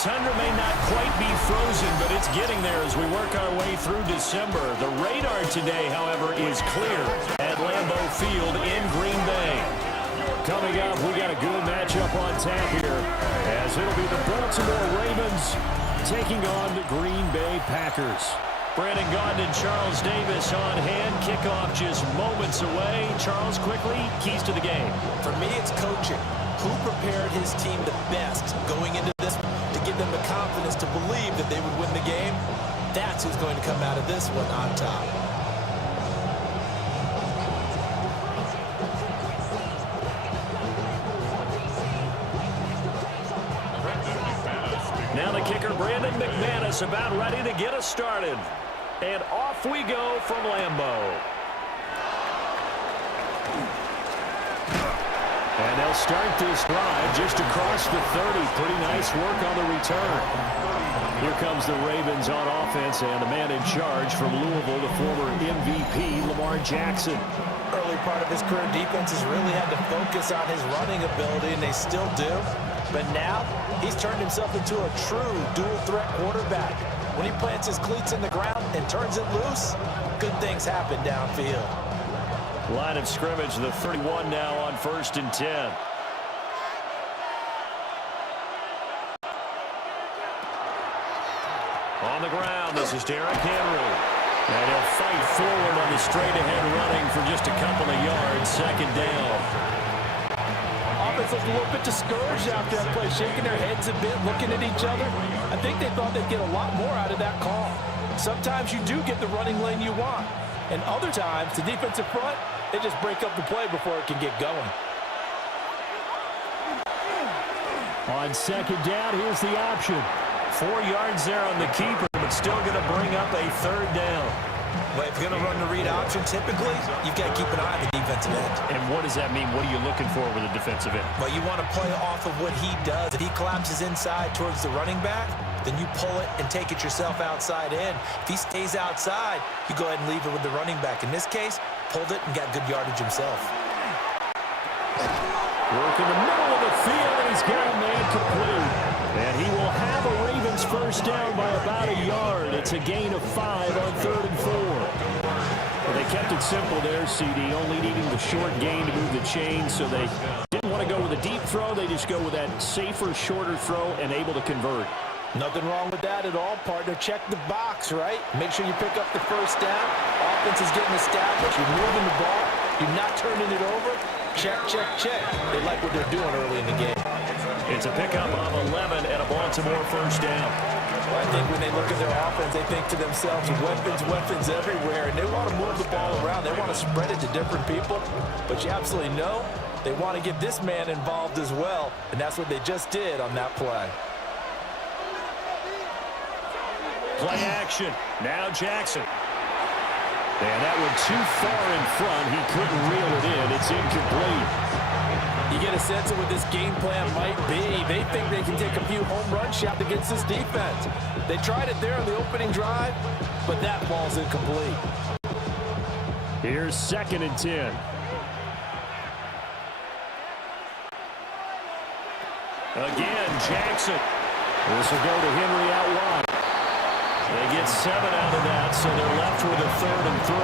tundra may not quite be frozen, but it's getting there as we work our way through December. The radar today, however, is clear at Lambeau Field in Green Bay. Coming up, we got a good matchup on tap here, as it'll be the Baltimore Ravens taking on the Green Bay Packers. Brandon Gaudin and Charles Davis on hand. Kickoff just moments away. Charles, quickly, keys to the game. For me, it's coaching. Who prepared his team the best going into this to give them the confidence to believe that they would win the game? That's who's going to come out of this one on top. Now the kicker, Brandon McManus, about ready to get us started. And off we go from Lambeau. And they'll start this drive just across the 30. Pretty nice work on the return. Here comes the Ravens on offense, and the man in charge from Louisville, the former MVP, Lamar Jackson. Early part of his career, defenses really had to focus on his running ability, and they still do. But now, he's turned himself into a true dual-threat quarterback. When he plants his cleats in the ground and turns it loose, good things happen downfield. Line of scrimmage, the 31 now on 1st and 10. On the ground, this is Derrick Henry. And he'll fight forward on the straight-ahead running for just a couple of yards, 2nd down. Offense looked a little bit discouraged after that play, shaking their heads a bit, looking at each other. I think they thought they'd get a lot more out of that call. Sometimes you do get the running lane you want, and other times, the defensive front, they just break up the play before it can get going. On 2nd down, here's the option. 4 yards there on the keeper, but still going to bring up a 3rd down. But if you're going to run the read option, typically, you've got to keep an eye on the defensive end. And what does that mean? What are you looking for with a defensive end? Well, you want to play off of what he does. If he collapses inside towards the running back, then you pull it and take it yourself outside in. If he stays outside, you go ahead and leave it with the running back. In this case, pulled it and got good yardage himself. Work in the middle of the field, and he's got a man complete. And he will have a Ravens 1st down by about a yard. It's a gain of 5 on 3rd and 4. Well, they kept it simple there, CD, only needing the short gain to move the chains, so they didn't want to go with a deep throw. They just go with that safer, shorter throw and able to convert. Nothing wrong with that at all, partner. Check the box, right? Make sure you pick up the 1st down. Offense is getting established. You're moving the ball. You're not turning it over. Check, check, check. They like what they're doing early in the game. It's a pickup of 11 and a Baltimore 1st down. Well, I think when they look at their offense, they think to themselves, weapons, weapons everywhere, and they want to move the ball around. They want to spread it to different people, but you absolutely know they want to get this man involved as well, and that's what they just did on that play. Play action. Now Jackson. And that one too far in front. He couldn't reel it in. It's incomplete. You get a sense of what this game plan might be. They think they can take a few home run shots against this defense. They tried it there on the opening drive, but that ball's incomplete. Here's 2nd and 10. Again, Jackson. This will go to Henry out wide. They get 7 out of that, so they're left with a 3rd and 3.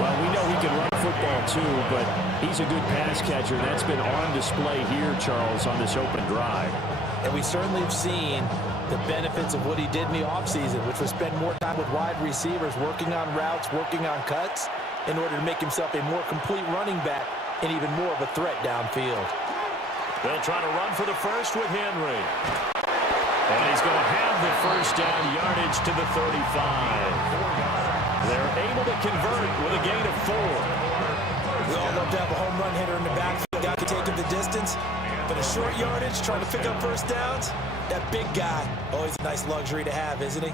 Well, we know he can run football too, but he's a good pass catcher. That's been on display here, Charles, on this open drive. And we certainly have seen the benefits of what he did in the offseason, which was spend more time with wide receivers, working on routes, working on cuts, in order to make himself a more complete running back and even more of a threat downfield. They'll try to run for the 1st with Henry. And he's going to have the 1st down, yardage to the 35. They're able to convert with a gain of 4. We all love to have a home run hitter in the backfield. Guy can take it the distance. But a short yardage, trying to pick up 1st downs, that big guy, always a nice luxury to have, isn't he?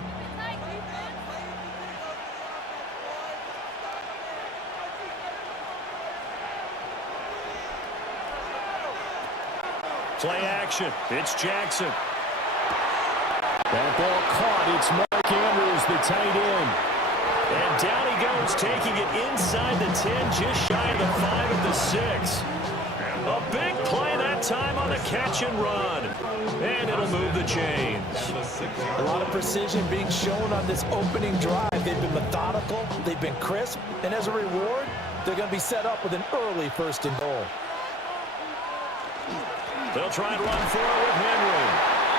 Play action. It's Jackson. That ball caught. It's Mark Andrews, the tight end. And down he goes, taking it inside the 10, just shy of the 5 at the 6. A big play that time on the catch and run. And it'll move the chains. A lot of precision being shown on this opening drive. They've been methodical, they've been crisp, and as a reward, they're going to be set up with an early 1st and goal. They'll try and run for it with Henry.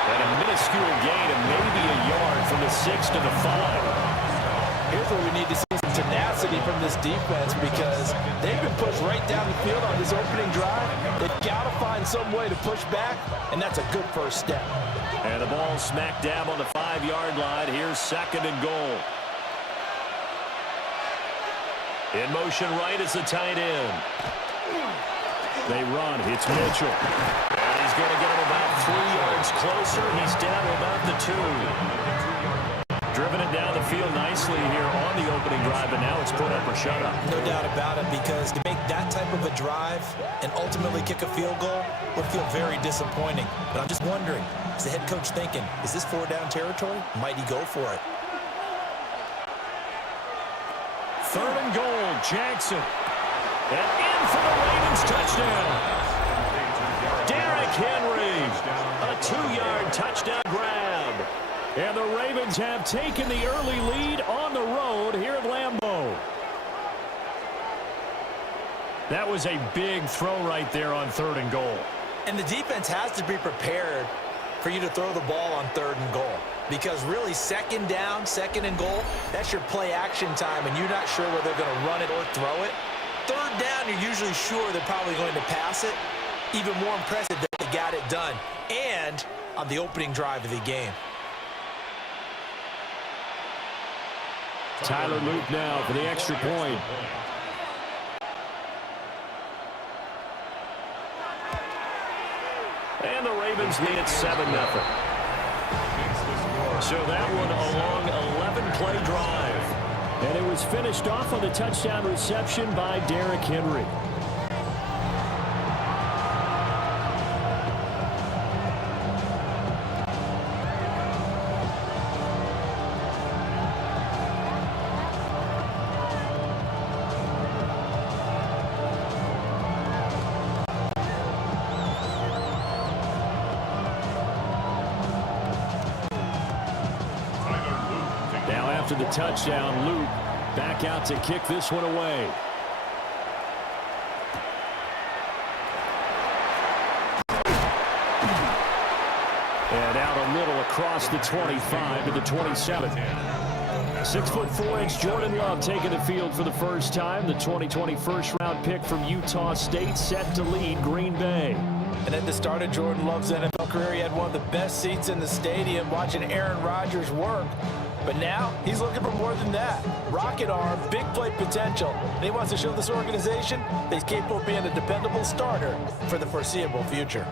And a minuscule gain of maybe a yard from the 6 to the 5. Here's where we need to see some tenacity from this defense because they've been pushed right down the field on this opening drive. They've got to find some way to push back, and that's a good first step. And the ball smack dab on the 5-yard line. Here's 2nd and goal. In motion right is the tight end. They run. It's Mitchell. And he's going to get him about 3 yards closer. He's down to about the 2. Driven it down the field nicely here on the opening drive, and now it's put up or shut up. No doubt about it, because to make that type of a drive and ultimately kick a field goal would feel very disappointing. But I'm just wondering, is the head coach thinking, is this 4-down territory? Might he go for it? 3rd and goal, Jackson. And in for the Ravens touchdown. Derrick Henry, a 2-yard touchdown grab. And the Ravens have taken the early lead on the road here at Lambeau. That was a big throw right there on 3rd and goal. And the defense has to be prepared for you to throw the ball on 3rd and goal. Because really, 2nd down, 2nd and goal, that's your play action time, and you're not sure whether they're going to run it or throw it. 3rd down, you're usually sure they're probably going to pass it. Even more impressive that they got it done. And on the opening drive of the game. Tyler Luke now for the extra point. And the Ravens lead it 7-0. So that one a long 11-play drive. And it was finished off on the touchdown reception by Derrick Henry. After the touchdown, Luke back out to kick this one away. And out a little across the 25 to the 27. 6'4" Jordan Love taking the field for the first time. The 2020 first-round pick from Utah State set to lead Green Bay. And at the start of Jordan Love's NFL career, he had one of the best seats in the stadium watching Aaron Rodgers work. But now, he's looking for more than that. Rocket arm, big play potential. And he wants to show this organization that he's capable of being a dependable starter for the foreseeable future.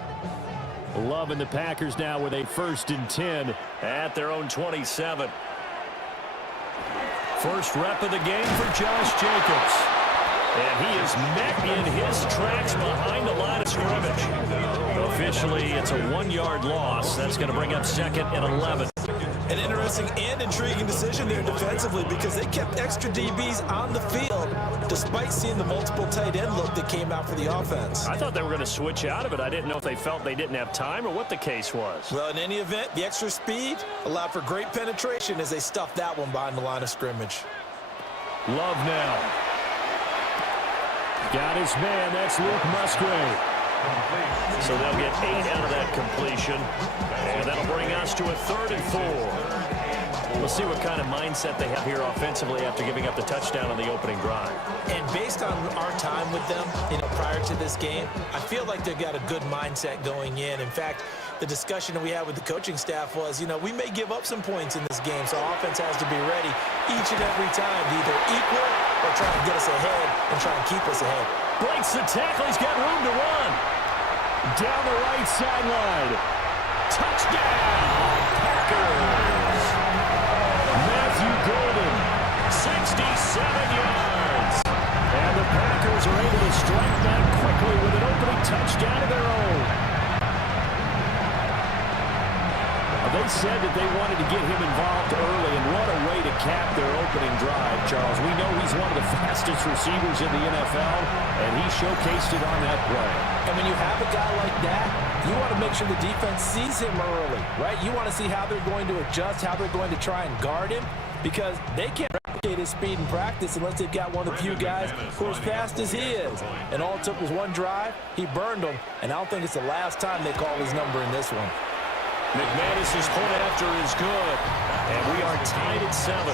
Love and the Packers now with a 1st and 10 at their own 27. First rep of the game for Josh Jacobs. And he is met in his tracks behind the line of scrimmage. Officially, it's a 1-yard loss. That's going to bring up 2nd and 11. An interesting and intriguing decision there defensively because they kept extra DBs on the field despite seeing the multiple tight end look that came out for the offense. I thought they were going to switch out of it. I didn't know if they felt they didn't have time or what the case was. Well, in any event, the extra speed allowed for great penetration as they stuffed that one behind the line of scrimmage. Love now. Got his man. That's Luke Musgrave. So they'll get 8 out of that completion. And that'll bring us to a 3rd and 4. We'll see what kind of mindset they have here offensively after giving up the touchdown on the opening drive. And based on our time with them, prior to this game, I feel like they've got a good mindset going in. In fact, the discussion that we had with the coaching staff was, we may give up some points in this game, so offense has to be ready each and every time to either equal or try and get us ahead and try and keep us ahead. Breaks the tackle. He's got room to run. Down the right sideline. Touchdown, Packers. Matthew Golden, 67 yards. And the Packers are able to strike back quickly with an opening touchdown of their own. They said that they wanted to get him involved early, and what a way to cap their opening drive, Charles. We know he's one of the fastest receivers in the NFL, and he showcased it on that play. And when you have a guy like that, you want to make sure the defense sees him early, right? You want to see how they're going to adjust, how they're going to try and guard him, because they can't replicate his speed in practice unless they've got one of the few guys who are as fast as he is. And all it took was one drive. He burned them, and I don't think it's the last time they call his number in this one. McManus's point after is good, and we are tied at 7.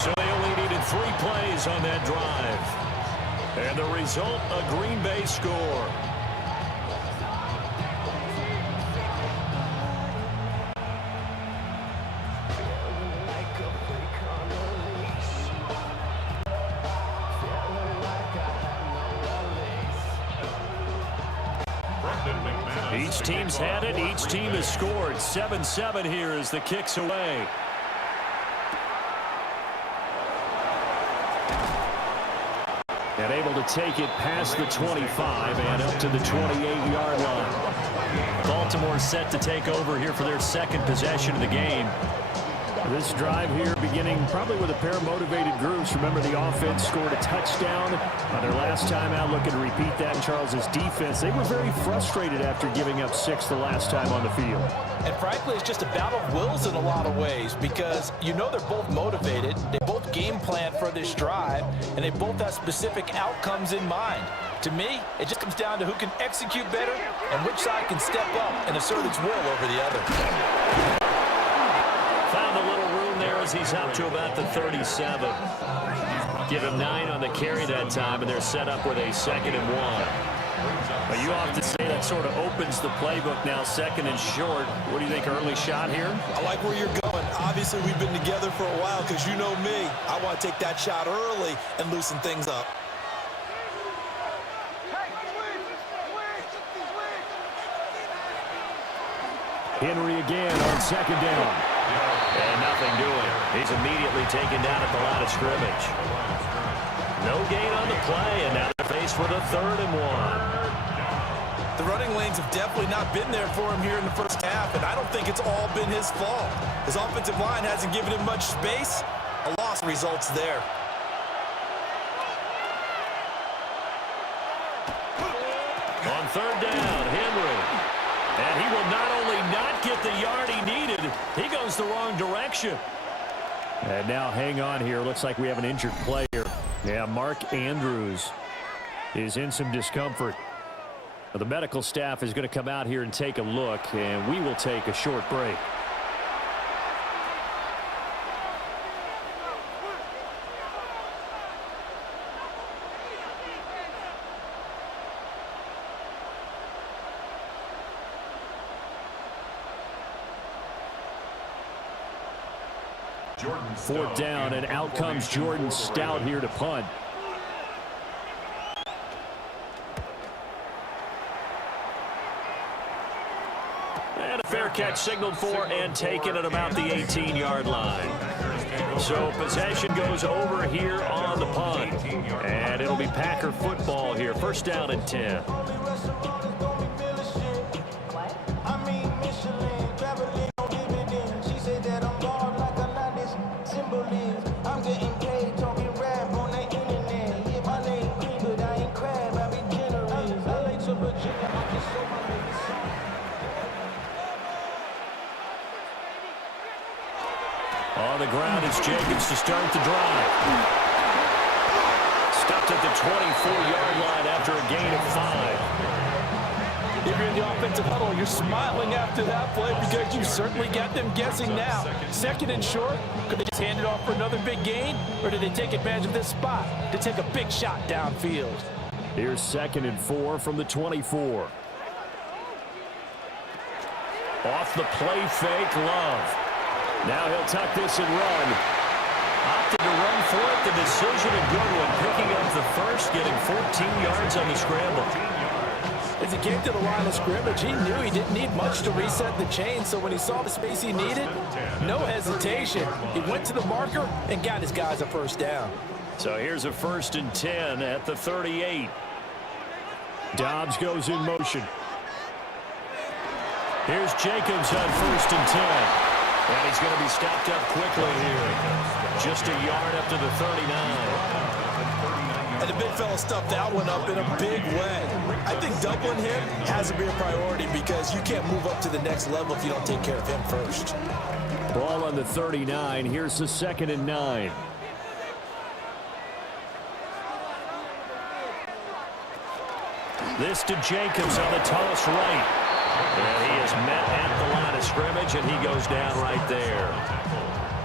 So they only needed 3 plays on that drive. And the result, a Green Bay score. Each team's had it. Each team has scored. 7-7 here as the kick's away. And able to take it past the 25 and up to the 28-yard line. Baltimore set to take over here for their second possession of the game. This drive here beginning probably with a pair of motivated groups. Remember, the offense scored a touchdown on their last time out. Looking to repeat that in Charles's defense. They were very frustrated after giving up 6 the last time on the field. And frankly, it's just a battle of wills in a lot of ways, because you know they're both motivated. They both game plan for this drive, and they both have specific outcomes in mind. To me, it just comes down to who can execute better and which side can step up and assert its will over the other. Found a little room there as he's up to about the 37. Give him 9 on the carry that time, and they're set up with a 2nd and 1. But you often say that sort of opens the playbook now, 2nd and short. What do you think, early shot here? I like where you're going. Obviously, we've been together for a while, because you know me. I want to take that shot early and loosen things up. Henry again on 2nd down. And nothing doing. He's immediately taken down at the line of scrimmage. No gain on the play, and now they're faced with a 3rd and 1. The running lanes have definitely not been there for him here in the first half, and I don't think it's all been his fault. His offensive line hasn't given him much space. A loss results there. On 3rd down, Henry. And he will not only not get the yard he needed, he goes the wrong direction. And now hang on here. Looks like we have an injured player. Yeah, Mark Andrews is in some discomfort. The medical staff is going to come out here and take a look, and we will take a short break. Fourth down, and out comes Jordan Stout here to punt. And a fair catch signaled for and taken at about the 18-yard line. So possession goes over here on the punt. And it'll be Packer football here. 1st down and 10. On the ground, it's Jacobs to start the drive. Stopped at the 24-yard line after a gain of 5. If you're in the offensive huddle, you're smiling after that play because you certainly got them guessing now. 2nd and short, could they just hand it off for another big gain, or did they take advantage of this spot to take a big shot downfield? Here's 2nd and 4 from the 24. Off the play fake, Love. Now he'll tuck this and run. Opted to run for it. The decision, a good one. Picking up the first, getting 14 yards on the scramble. As he came to the line of scrimmage, he knew he didn't need much to reset the chain, so when he saw the space he needed, no hesitation. He went to the marker and got his guys a 1st down. So here's a 1st and 10 at the 38. Dobbs goes in motion. Here's Jacobs on 1st and 10. And he's going to be stopped up quickly here. Just a yard up to the 39. And the big fella stuffed that one up in a big way. I think doubling him has to be a priority because you can't move up to the next level if you don't take care of him first. Ball on the 39. Here's the 2nd and 9. This to Jacobs on the toss right. And he is met at the line of scrimmage, and he goes down right there.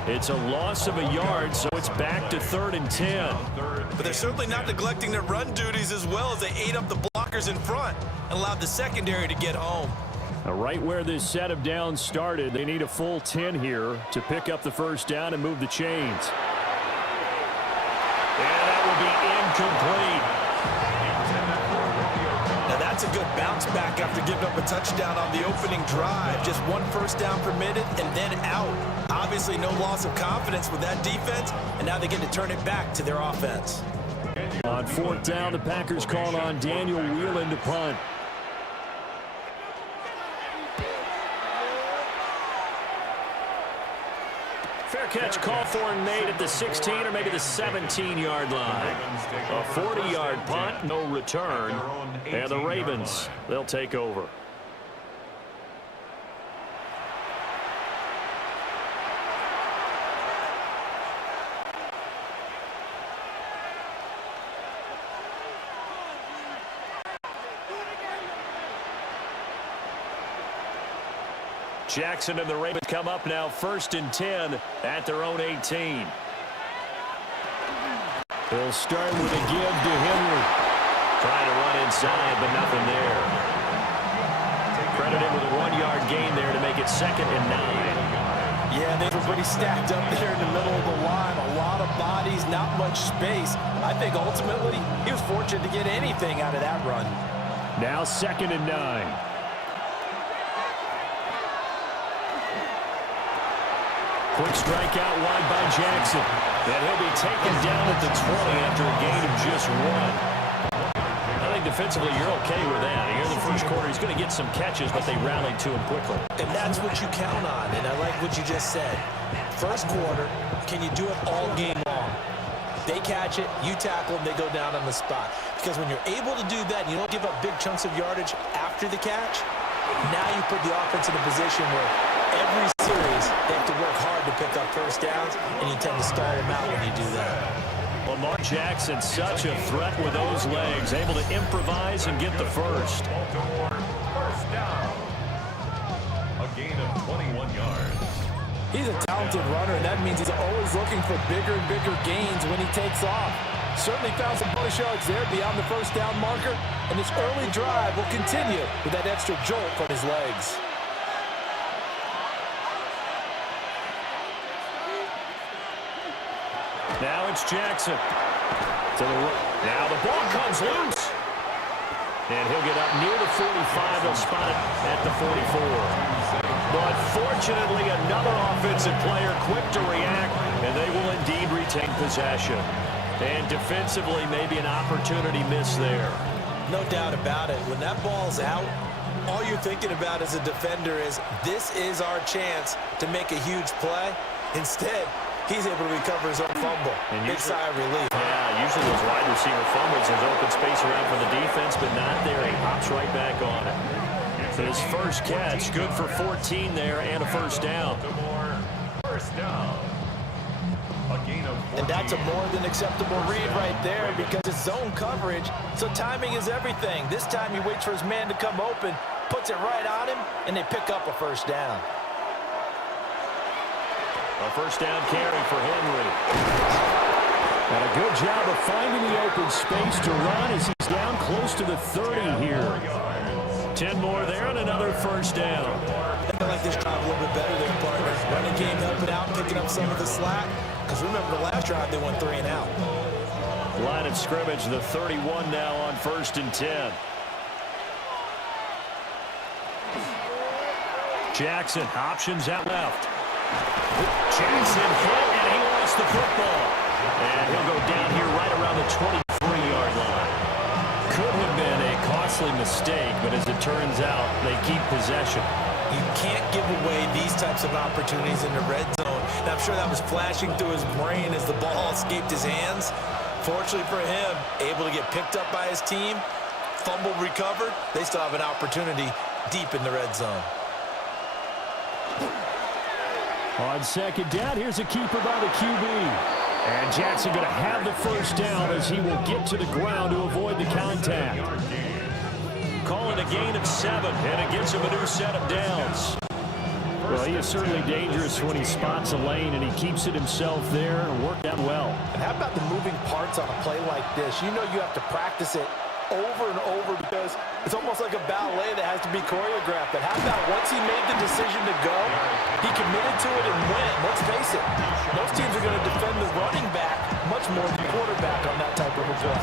It's a loss of a yard, so it's back to 3rd and 10. But they're certainly not neglecting their run duties as well as they ate up the blockers in front and allowed the secondary to get home. Now, right where this set of downs started, they need a full 10 here to pick up the first down and move the chains. And that will be incomplete. Now that's a good bounce back after giving up a touchdown on the opening drive. Just one first down permitted and then out. Obviously no loss of confidence with that defense, and now they get to turn it back to their offense. On 4th down, the Packers called on Daniel Whelan to punt. Fair catch call for and made at the 16 or maybe the 17-yard line. A 40-yard punt, no return. And the Ravens, they'll take over. Jackson and the Ravens come up now 1st and 10 at their own 18. They'll start with a give to Henry. Trying to run inside, but nothing there. Credit him with a 1-yard gain there to make it 2nd and 9. Yeah, they were pretty stacked up there in the middle of the line. A lot of bodies, not much space. I think ultimately he was fortunate to get anything out of that run. Now 2nd and 9. Quick strike out wide by Jackson. And he'll be taken down at the 20 after a gain of just 1. I think defensively you're okay with that. Here in the first quarter, he's going to get some catches, but they rallied to him quickly. And that's what you count on, and I like what you just said. First quarter, can you do it all game long? They catch it, you tackle them, they go down on the spot. Because when you're able to do that and you don't give up big chunks of yardage after the catch, now you put the offense in a position where every series they have to work hard to pick up first downs, and you tend to stall them out when you do that. Lamar Jackson, such a threat with those legs, able to improvise and get the first. First down. A gain of 21 yards. He's a talented runner, and that means he's always looking for bigger and bigger gains when he takes off. Certainly found some bonus yards there beyond the first down marker, and this early drive will continue with that extra jolt from his legs. Now it's Jackson. Now the ball comes loose. And he'll get up near the 45. They'll spot it at the 44. But fortunately, another offensive player quick to react, and they will indeed retain possession. And defensively, maybe an opportunity miss there. No doubt about it. When that ball's out, all you're thinking about as a defender is, this is our chance to make a huge play. Instead, he's able to recover his own fumble. And big sigh of relief. Yeah, usually those wide receiver fumbles, there's open space around for the defense, but not there. He hops right back on it. His first catch, good for 14 there and a first down. First down. A gain of 14. And that's a more than acceptable read right there because it's zone coverage, so timing is everything. This time he waits for his man to come open, puts it right on him, and they pick up a first down. A first down carry for Henry. And a good job of finding the open space to run as he's down close to the 30 here. 10 more there and another first down. I like this drive a little bit better there, partner. Running game helping out, picking up some of the slack. Because remember the last drive, they went 3 and out. Line of scrimmage, the 31 now on 1st and 10. Jackson, options out left. Jackson hit, and he lost the football. And he'll go down here right around the 23-yard line. Could have been a costly mistake, but as it turns out, they keep possession. You can't give away these types of opportunities in the red zone. And I'm sure that was flashing through his brain as the ball escaped his hands. Fortunately for him, able to get picked up by his team, fumbled, recovered. They still have an opportunity deep in the red zone. On second down, here's a keeper by the QB. And Jackson going to have the first down as he will get to the ground to avoid the contact. Calling a gain of 7, and it gets him a new set of downs. Well, he is certainly dangerous when he spots a lane, and he keeps it himself there and worked out well. And how about the moving parts on a play like this? You know you have to practice it over and over because it's almost like a ballet that has to be choreographed. But how about once he made the decision to go, he committed to it and went. Let's face it, most teams are going to defend the running back much more than the quarterback on that type of a play.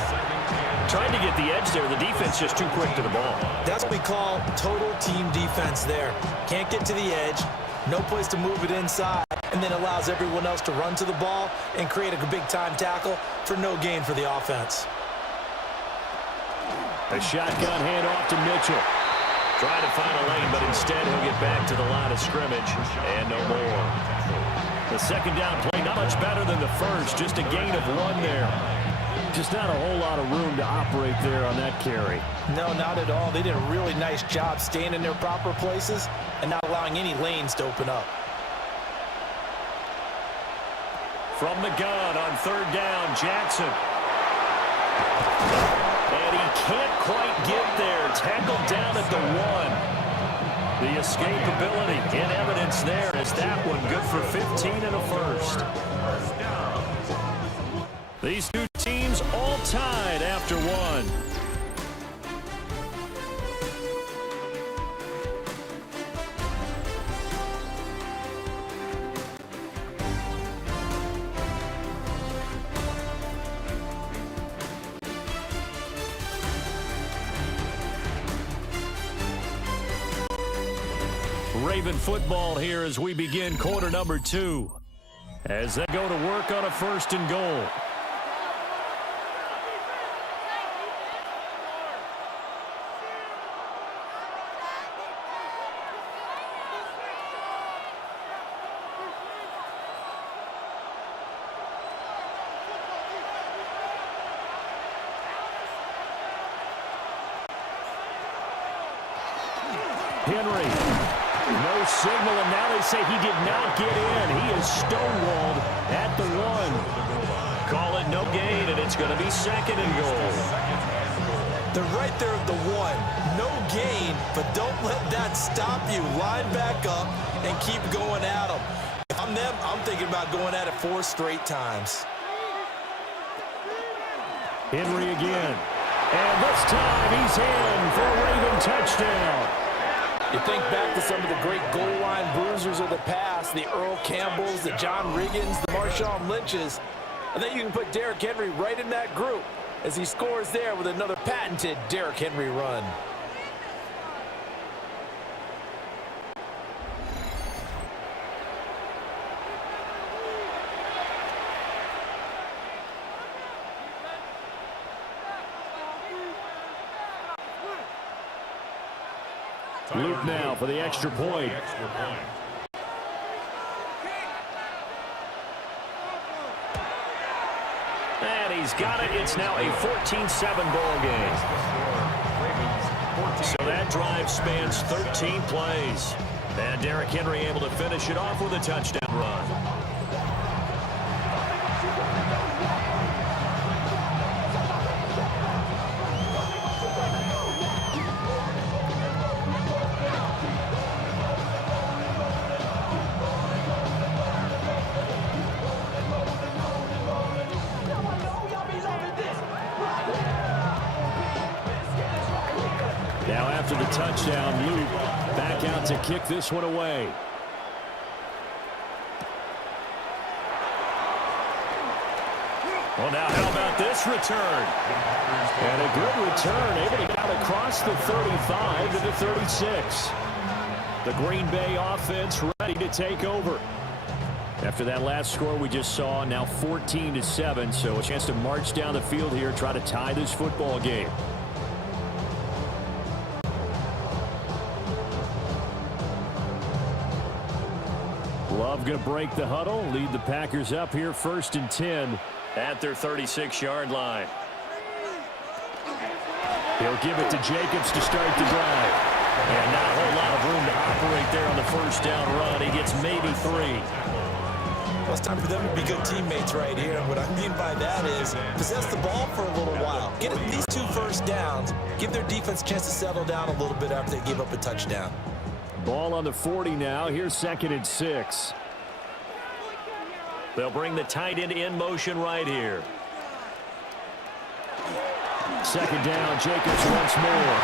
Trying to get the edge there. The defense just too quick to the ball. That's what we call total team defense there. Can't get to the edge, no place to move it inside, and then allows everyone else to run to the ball and create a big-time tackle for no gain for the offense. A shotgun handoff to Mitchell. Trying to find a lane, but instead he'll get back to the line of scrimmage, and no more. The second down play, not much better than the first, just a gain of 1 there. Just not a whole lot of room to operate there on that carry. No, not at all. They did a really nice job staying in their proper places and not allowing any lanes to open up. From the gun on third down, Jackson. And he can't quite get there. Tackled down at the 1. The escapability in evidence there is that one good for 15 and a first. These two teams all tied after 1. Raven football here as we begin quarter number 2. As they go to work on a 1st and goal. Henry, no signal, and now they say he did not get in. He is stonewalled at the 1. Call it no gain, and it's going to be 2nd and goal. They're right there at the 1. No gain, but don't let that stop you. Line back up and keep going at them. If I'm them, I'm thinking about going at it 4 straight times. Henry again. And this time he's in for a Raven touchdown. You think back to some of the great goal line bruisers of the past, the Earl Campbells, the John Riggins, the Marshawn Lynches. I think you can put Derrick Henry right in that group as he scores there with another patented Derrick Henry run. Luke now for the extra point. And he's got it. It's now a 14-7 ball game. So that drive spans 13 plays. And Derrick Henry able to finish it off with a touchdown run. Now after the touchdown, Luke back out to kick this one away. Well, now how about this return? And a good return, able to get out across the 35 to the 36. The Green Bay offense ready to take over. After that last score we just saw, now 14-7, so a chance to march down the field here, try to tie this football game. Love going to break the huddle, lead the Packers up here 1st and 10 at their 36-yard line. He'll give it to Jacobs to start the drive. And not a whole lot of room to operate there on the first down run. He gets maybe 3. Well, it's time for them to be good teammates right here. And what I mean by that is possess the ball for a little while. Get at least 2 first downs. Give their defense a chance to settle down a little bit after they give up a touchdown. Ball on the 40 now. Here's 2nd and 6. They'll bring the tight end in motion right here. 2nd down, Jacobs once more.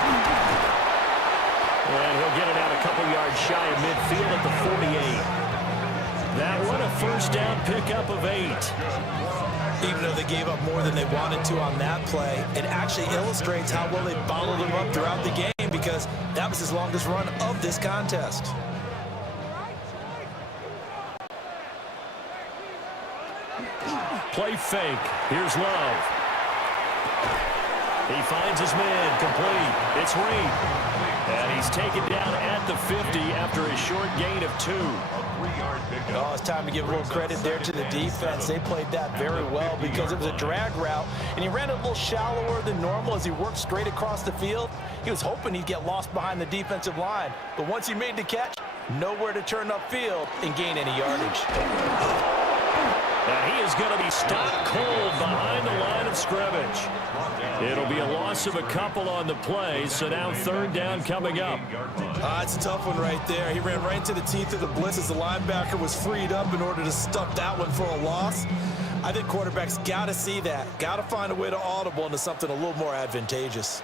And he'll get it out a couple yards shy of midfield at the 48. That one a first down pickup of 8. Even though they gave up more than they wanted to on that play, it actually illustrates how well they bottled them up throughout the game because that was his longest run of this contest. Play fake. Here's Love. He finds his man. Complete. It's Reed. And he's taken down at the 50 after a short gain of 2. Oh, it's time to give a little credit there to the defense. They played that very well because it was a drag route, and he ran a little shallower than normal as he worked straight across the field. He was hoping he'd get lost behind the defensive line, but once he made the catch, nowhere to turn upfield and gain any yardage. And he is going to be stopped cold behind the line of scrimmage. It'll be a loss of a couple on the play, so now 3rd down coming up. It's a tough one right there. He ran right into the teeth of the blitz as the linebacker was freed up in order to stuff that one for a loss. I think quarterbacks got to see that. Got to find a way to audible into something a little more advantageous.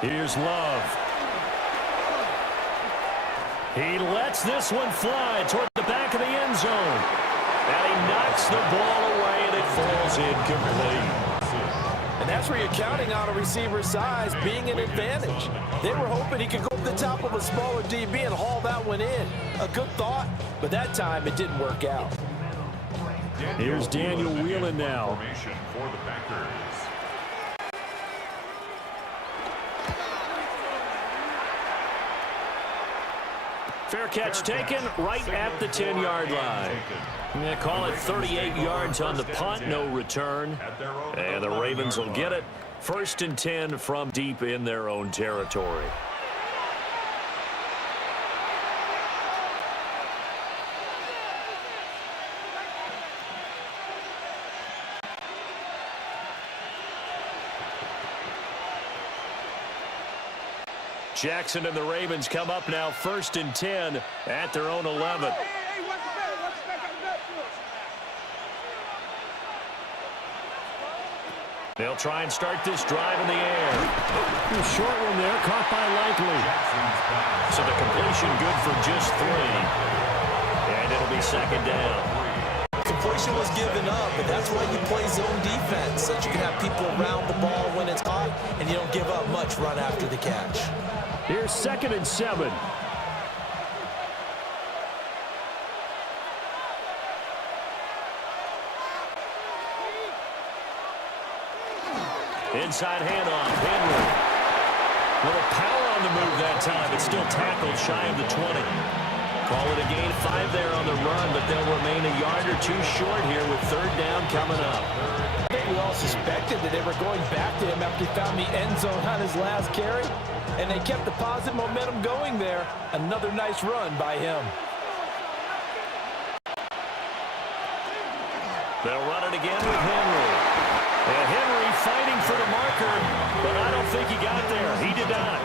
Here's Love. He lets this one fly toward the back of the end zone. And he knocks the ball away, and it falls incomplete. And that's where you're counting on a receiver's size being an advantage. They were hoping he could go up the top of a smaller DB and haul that one in. A good thought, but that time it didn't work out. Here's Daniel Whelan now. For the Packers. Fair catch taken right at the 10-yard line. They call it 38 yards on the punt, no return. And the Ravens will get it. 1st and 10 from deep in their own territory. Jackson and the Ravens come up now 1st and 10 at their own 11. They'll try and start this drive in the air. Short one there, caught by Likely. So the completion good for just 3. And it'll be 2nd down. Completion was given up, but that's why you play zone defense, so that you can have people around the ball when it's hot, and you don't give up much run after the catch. Here's 2nd and 7. Inside handoff, Henry. Little power on the move that time, but still tackled shy of the 20. Call it a gain of 5 there on the run, but they'll remain a yard or 2 short here with 3rd down coming up. I think we all suspected that they were going back to him after he found the end zone on his last carry, and they kept the positive momentum going there. Another nice run by him. They'll run it again with Henry. And Henry fighting for the marker, but I don't think he got there. He did not.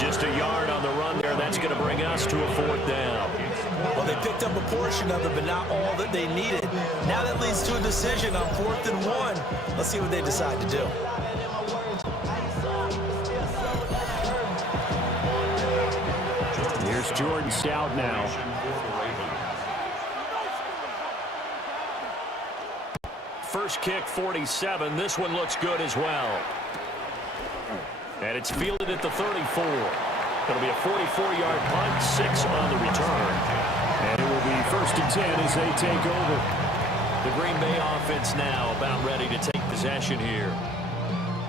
Just a yard on the run there. That's going to bring us to a 4th down. Well, they picked up a portion of it, but not all that they needed. Now that leads to a decision on 4th and 1. Let's see what they decide to do. Here's Jordan Stout now. First kick, 47. This one looks good as well. And it's fielded at the 34. It'll be a 44-yard punt, 6 on the return. And it will be 1st and 10 as they take over. The Green Bay offense now about ready to take possession here.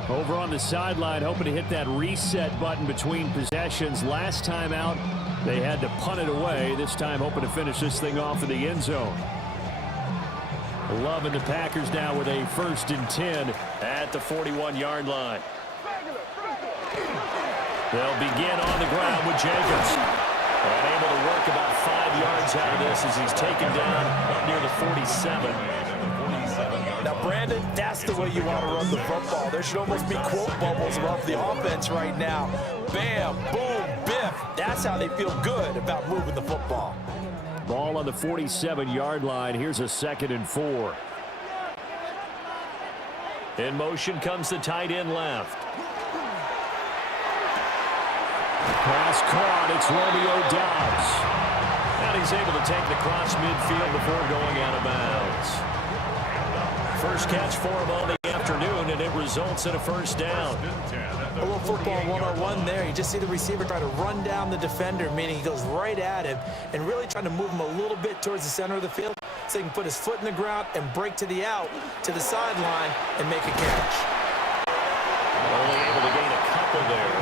Over on the sideline, hoping to hit that reset button between possessions. Last time out, They had to punt it away, this time hoping to finish this thing off in the end zone. Love and the Packers now with a 1st and 10 at the 41-yard line. They'll begin on the ground with Jacobs. And able to work about 5 yards out of this as he's taken down up near the 47. Now, Brandon, that's the way you want to run the football. There should almost be quote bubbles above the offense right now. Bam, boom, biff. That's how they feel good about moving the football. Ball on the 47-yard line. Here's a 2nd and 4. In motion comes the tight end left. Pass caught. It's Romeo Doubs. And he's able to take the cross midfield before going out of bounds. First catch for him on the afternoon, and it results in a 1st down. A little football 101 there. You just see the receiver try to run down the defender, meaning he goes right at him and really trying to move him a little bit towards the center of the field so he can put his foot in the ground and break to the out, to the sideline, and make a catch. Only able to gain a couple there,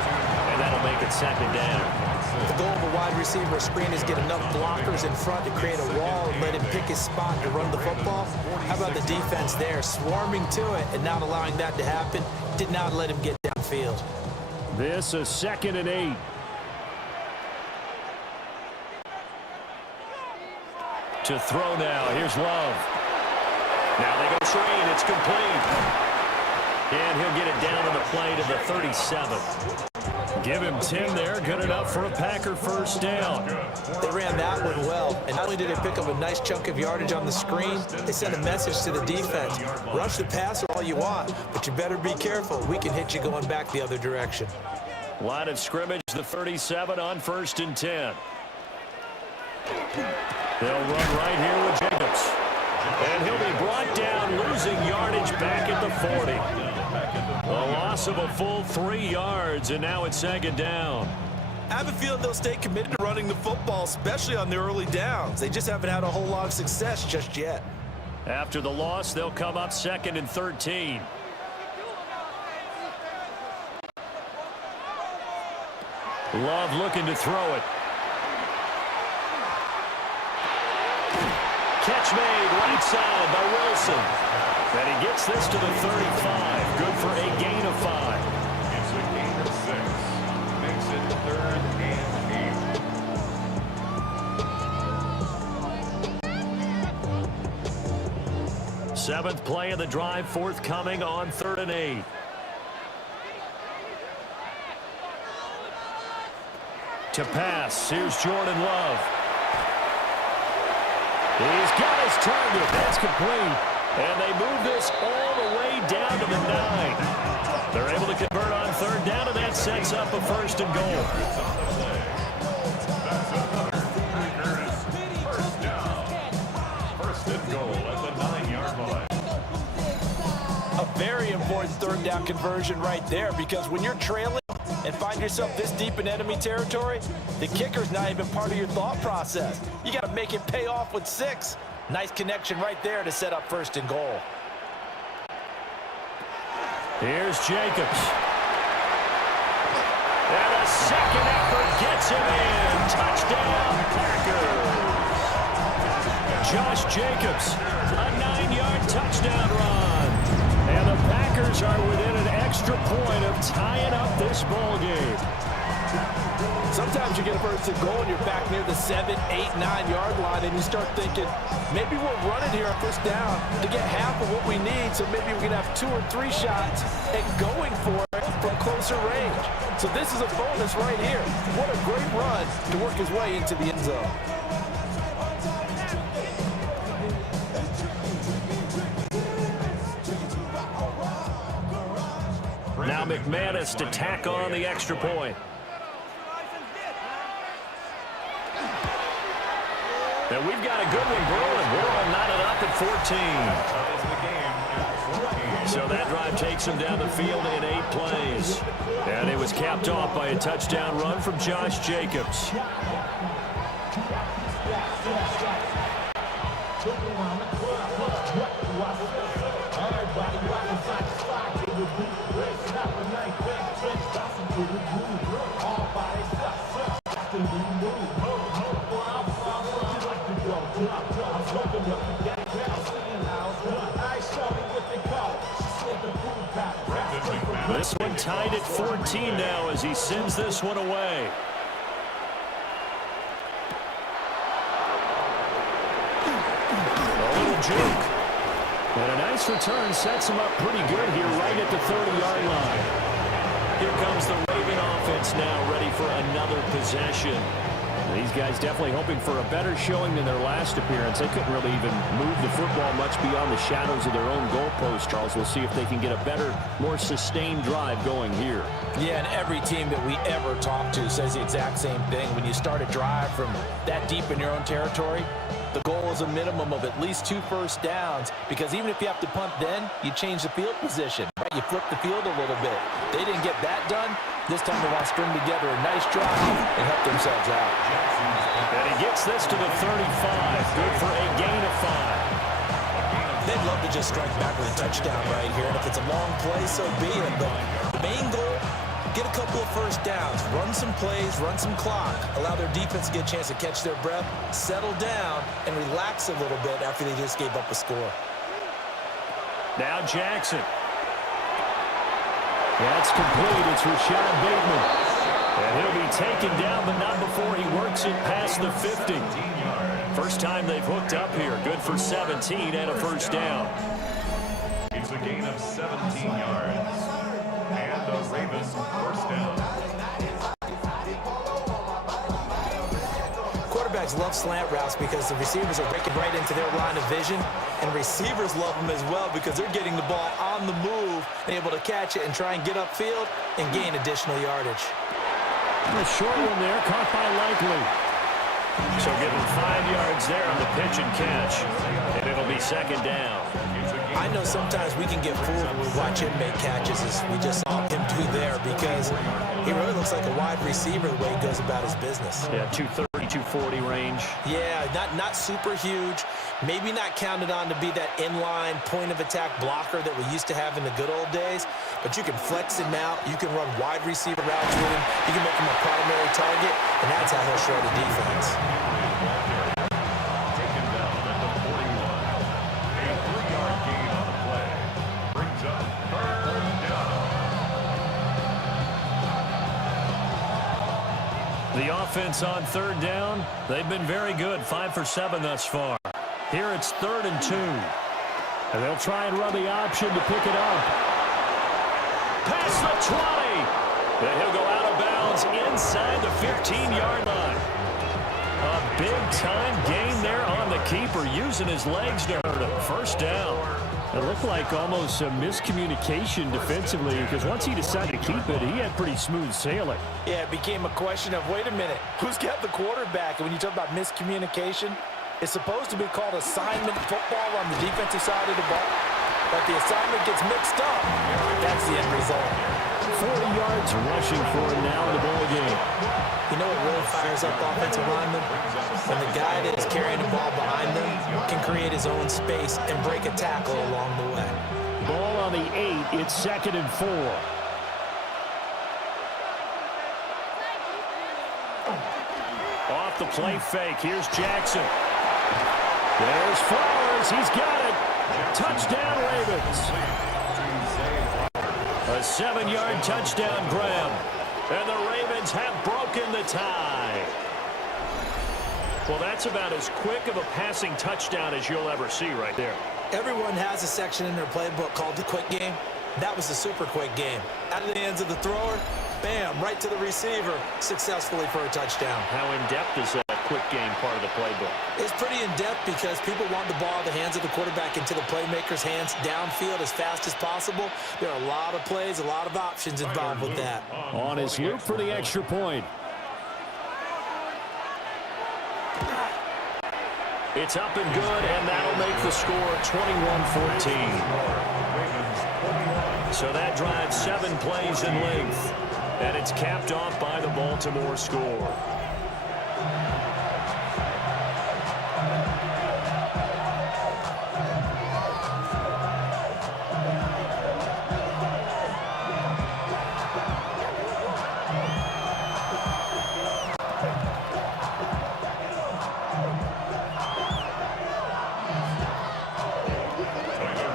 and that'll make it 2nd down. The goal of a wide receiver screen is get enough blockers in front to create a wall and let him pick his spot to run the football. How about the defense there, swarming to it and not allowing that to happen? Did not let him get downfield. This is 2nd and 8. To throw now. Here's Love. Now they go screen. It's complete. And he'll get it down on the play to the 37. Give him 10 there. Good enough for a Packer 1st down. They ran that one well. And not only did they pick up a nice chunk of yardage on the screen, they sent a message to the defense. Rush the passer all you want, but you better be careful. We can hit you going back the other direction. Line of scrimmage, the 37 on 1st and 10. They'll run right here with Jacobs. And he'll be brought down, losing yardage back at the 40. A loss of a full 3 yards, and now it's 2nd down. I have a feeling they'll stay committed to running the football, especially on the early downs. They just haven't had a whole lot of success just yet. After the loss, they'll come up 2nd and 13. Love looking to throw it. Catch made right side by Wilson. And he gets this to the 35. Good for a gain of 5. It's a gain of 6. Makes it 3rd and 8. 7th play of the drive forthcoming on 3rd and 8. To pass, here's Jordan Love. He's got his target. That's complete. And they move this all the way down to the 9. They're able to convert on 3rd down, and that sets up a 1st and goal. First down. 1st and goal at the 9-yard line. A very important 3rd down conversion right there, because when you're trailing and find yourself this deep in enemy territory, the kicker's not even part of your thought process. You got to make it pay off with 6. Nice connection right there to set up 1st and goal. Here's Jacobs. And a 2nd effort gets him in. Touchdown, Packers. Josh Jacobs, a 9-yard touchdown run. And the Packers are within an extra point of tying up this ball game. Sometimes you get a 1st and goal and you're back near the 7, 8, 9-yard line, and you start thinking, maybe we'll run it here on 1st down to get half of what we need, so maybe we can have 2 or 3 shots at going for it from closer range. So this is a bonus right here. What a great run to work his way into the end zone. Now McManus to tack on the extra point. And we've got a good one brewing. We're all knotted up at 14. So that drive takes him down the field in 8 plays. And it was capped off by a touchdown run from Josh Jacobs. This one tied at 14 now as he sends this one away. A little juke. And a nice return sets him up pretty good here right at the 30-yard line. Here comes the Raven offense now ready for another possession. These guys definitely hoping for a better showing than their last appearance. They couldn't really even move the football much beyond the shadows of their own goalpost, Charles. We'll see if they can get a better, more sustained drive going here. Yeah, and every team that we ever talk to says the exact same thing. When you start a drive from that deep in your own territory, the goal is a minimum of at least 2 first downs, because even if you have to punt then, you change the field position. Right? You flip the field a little bit. They didn't get that done. This time they want to string together a nice drive and help themselves out. And he gets this to the 35. Good for a gain of 5. They'd love to just strike back with a touchdown right here. And if it's a long play, so be it. But the main goal, get a couple of first downs, run some plays, run some clock, allow their defense to get a chance to catch their breath, settle down, and relax a little bit after they just gave up a score. Now Jackson. That's complete. It's Rashad Bateman. And he'll be taken down, but not before he works it past the 50. First time they've hooked up here. Good for 17 and a first down. It's a gain of 17 yards. And the Ravens first down. Quarterbacks love slant routes because the receivers are breaking right into their line of vision, and receivers love them as well because they're getting the ball on the move and able to catch it and try and get upfield and gain additional yardage. A short one there, caught by Likely. So give him 5 yards there on the pitch and catch, and it'll be second down. I know sometimes we can get fooled when we watch him make catches, as we just saw him do there, because he really looks like a wide receiver the way he goes about his business. Yeah, 230, 240 range. Yeah, not super huge. Maybe not counted on to be that inline point-of-attack blocker that we used to have in the good old days, but you can flex him out. You can run wide receiver routes with him. You can make him a primary target, and that's how he'll show the defense. Taken down at the 41. A 3-yard gain on the play. Brings up third down. The offense on third down, they've been very good. 5 for 7 thus far. Here it's 3rd and 2. And they'll try and run the option to pick it up. Past the 20. And he'll go out of bounds inside the 15-yard line. A big-time gain there on the keeper, using his legs to hurt him. First down. It looked like almost a miscommunication defensively, because once he decided to keep it, he had pretty smooth sailing. Yeah, it became a question of, wait a minute, who's got the quarterback? And when you talk about miscommunication, it's supposed to be called assignment football on the defensive side of the ball. But the assignment gets mixed up. That's the end result. 40 yards rushing for him now in the ball game. You know what really fires up offensive linemen? When the guy that is carrying the ball behind them can create his own space and break a tackle along the way. Ball on the 8. It's 2nd and 4. Off the play fake. Here's Jackson. There's Flowers. He's got it. Touchdown, Ravens. A 7-yard touchdown grab. And the Ravens have broken the tie. Well, that's about as quick of a passing touchdown as you'll ever see right there. Everyone has a section in their playbook called the quick game. That was the super quick game. Out of the hands of the thrower, bam, right to the receiver, successfully for a touchdown. How in-depth is that quick game part of the playbook? It's pretty in-depth because people want the ball out of the hands of the quarterback into the playmaker's hands downfield as fast as possible. There are a lot of plays, a lot of options involved with that. On his loop for the extra point. It's up and good, and that'll make the score 21-14. So that drives 7 plays in length, and it's capped off by the Baltimore score.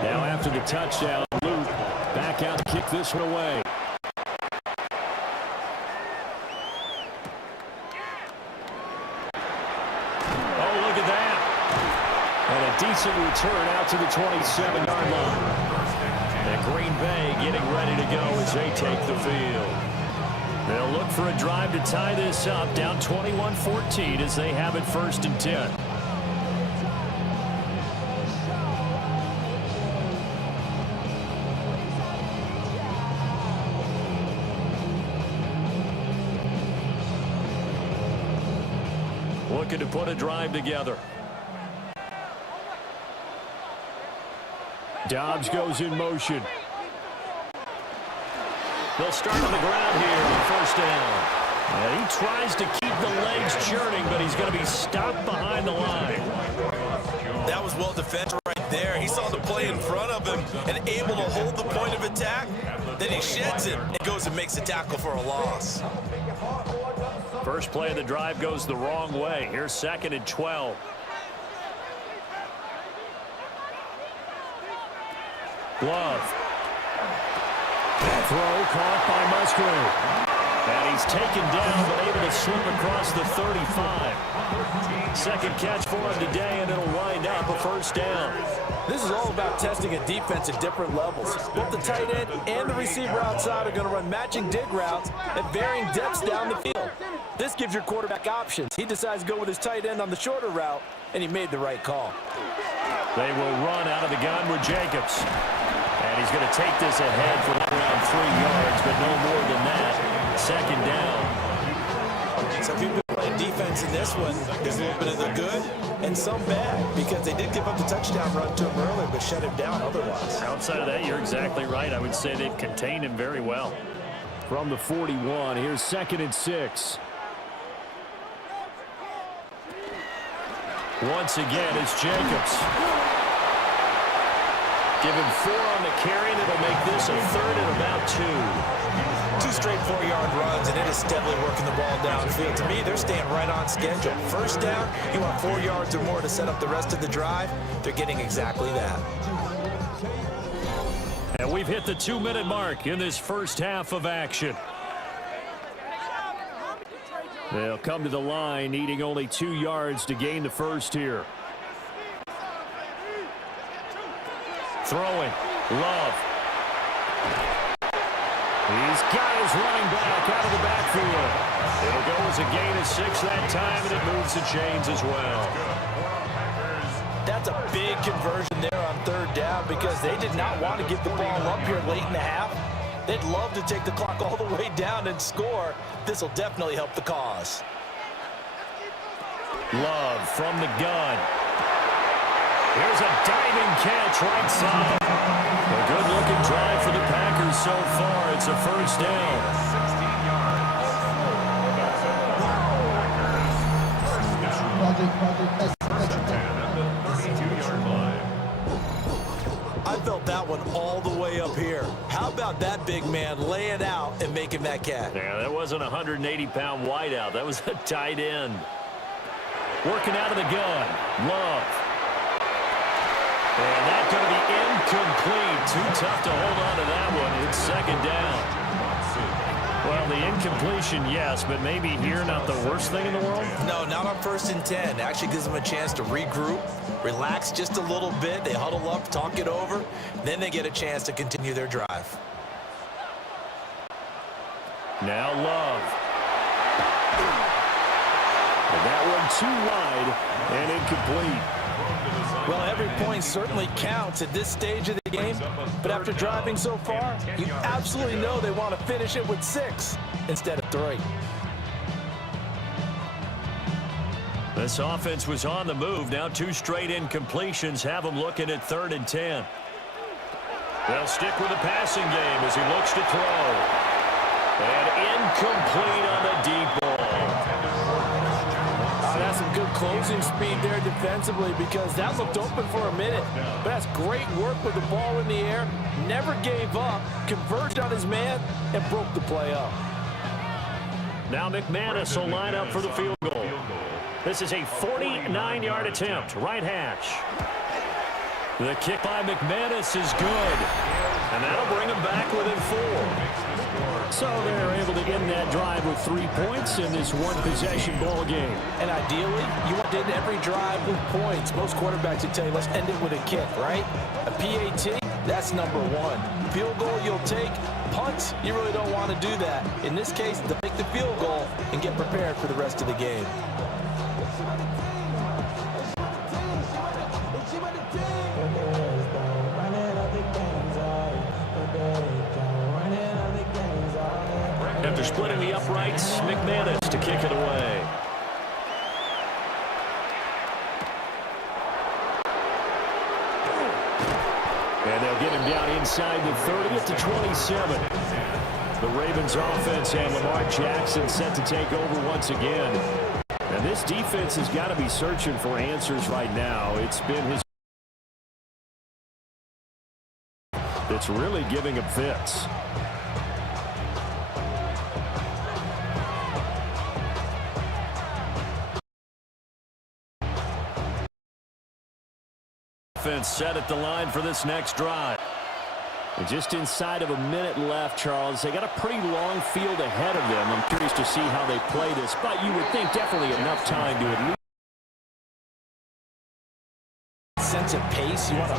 Now after the touchdown, Luke back out to kick this one away. Oh, look at that. And a decent return out to the 27-yard line. And Green Bay getting ready to go as they take the field. They'll look for a drive to tie this up, down 21-14 as they have it 1st and 10. Looking to put a drive together. Dobbs goes in motion. They'll start on the ground here on 1st down. And he tries to keep the legs churning, but he's going to be stopped behind the line. That was well defended right there. He saw the play in front of him and able to hold the point of attack. Then he sheds it and goes and makes a tackle for a loss. First play of the drive goes the wrong way. Here's 2nd and 12. Love. Throw caught by Musgrave. And he's taken down, but able to slip across the 35. Second catch for him today, and it'll wind up a 1st down. This is all about testing a defense at different levels. Both the tight end and the receiver outside are going to run matching dig routes at varying depths down the field. This gives your quarterback options. He decides to go with his tight end on the shorter route, and he made the right call. They will run out of the gun with Jacobs. And he's going to take this ahead for around 3 yards, but no more than that. 2nd down. So if you've been playing defense in this one, there's a little bit of the good and some bad, because they did give up the touchdown run to him earlier, but shut him down otherwise. Outside of that, you're exactly right. I would say they've contained him very well. From the 41, here's 2nd and 6. Once again, it's Jacobs. Give him 4 on the carry, and it'll make this a 3rd and about 2. 2 straight 4-yard runs, and it is steadily working the ball downfield. To me, they're staying right on schedule. 1st down, you want 4 yards or more to set up the rest of the drive. They're getting exactly that. And we've hit the 2-minute mark in this first half of action. They'll come to the line, needing only 2 yards to gain the first here. Throwing. Love. He's got his running back out of the backfield. It'll go as a gain of 6 that time, and it moves the chains as well. That's a big conversion there on 3rd down, because they did not want to give the ball up here late in the half. They'd love to take the clock all the way down and score. This will definitely help the cause. Love from the gun. Here's a diving catch right side. A good-looking drive for the Packers so far. It's a 1st down. I felt that one all the way up here. How about that big man laying out and making that catch? Yeah, that wasn't a 180-pound wideout. That was a tight end. Working out of the gun. Love. And that's going to be incomplete. Too tough to hold on to that one. It's 2nd down. Well, the incompletion, yes, but maybe here not the worst thing in the world? No, not on 1st and 10. Actually gives them a chance to regroup, relax just a little bit. They huddle up, talk it over. Then they get a chance to continue their drive. Now Love. And that one too wide and incomplete. Well, every point certainly counts at this stage of the game, but after driving so far, you absolutely know they want to finish it with 6 instead of 3. This offense was on the move. Now 2 straight incompletions have them looking at 3rd and 10. They'll stick with the passing game as he looks to throw. And incomplete on the deep ball. That's some good closing speed there defensively, because that looked open for a minute. But that's great work with the ball in the air. Never gave up, converged on his man, and broke the play up. Now McManus will line up for the field goal. This is a 49-yard attempt, right hash. The kick by McManus is good. And that'll bring them back within 4. So they're able to end that drive with 3 points in this one-possession ball game. And ideally, you want to end every drive with points. Most quarterbacks would tell you, let's end it with a kick, right? A PAT, that's number 1. Field goal you'll take. Punts, you really don't want to do that. In this case, to make the field goal and get prepared for the rest of the game. After splitting the uprights, McManus to kick it away. And they'll get him down inside the 30 to 27. The Ravens offense and Lamar Jackson set to take over once again. And this defense has got to be searching for answers right now. It's been his that's really giving him fits. Offense set at the line for this next drive. And just inside of a minute left, Charles. They got a pretty long field ahead of them. I'm curious to see how they play this, but you would think definitely enough time to at least sense of pace. You want to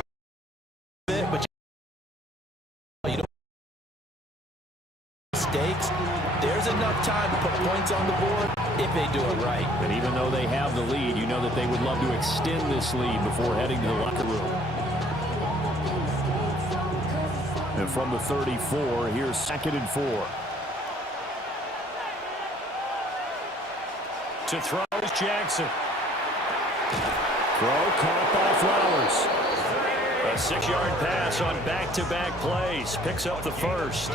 bit, but you don't mistakes. There's enough time to put points on the board if they do it right. And even though they have the lead, you know that they would love to extend this lead before heading to the locker room. And from the 34, here's 2nd and 4. To throw is Jackson. Throw caught by Flowers. A 6-yard pass on back-to-back plays. Picks up the first.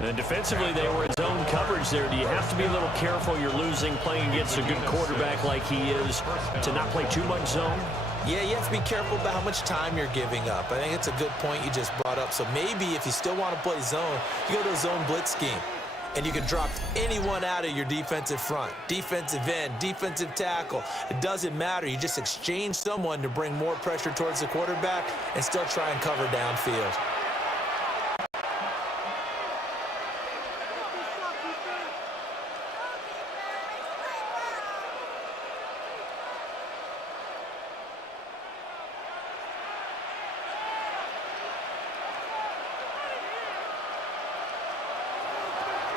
And defensively, they were in zone coverage there. Do you have to be a little careful? You're losing playing against a good quarterback like he is to not play too much zone? Yeah, you have to be careful about how much time you're giving up. I think it's a good point you just brought up. So maybe if you still want to play zone, you go to a zone blitz scheme. And you can drop anyone out of your defensive front. Defensive end, defensive tackle. It doesn't matter. You just exchange someone to bring more pressure towards the quarterback and still try and cover downfield.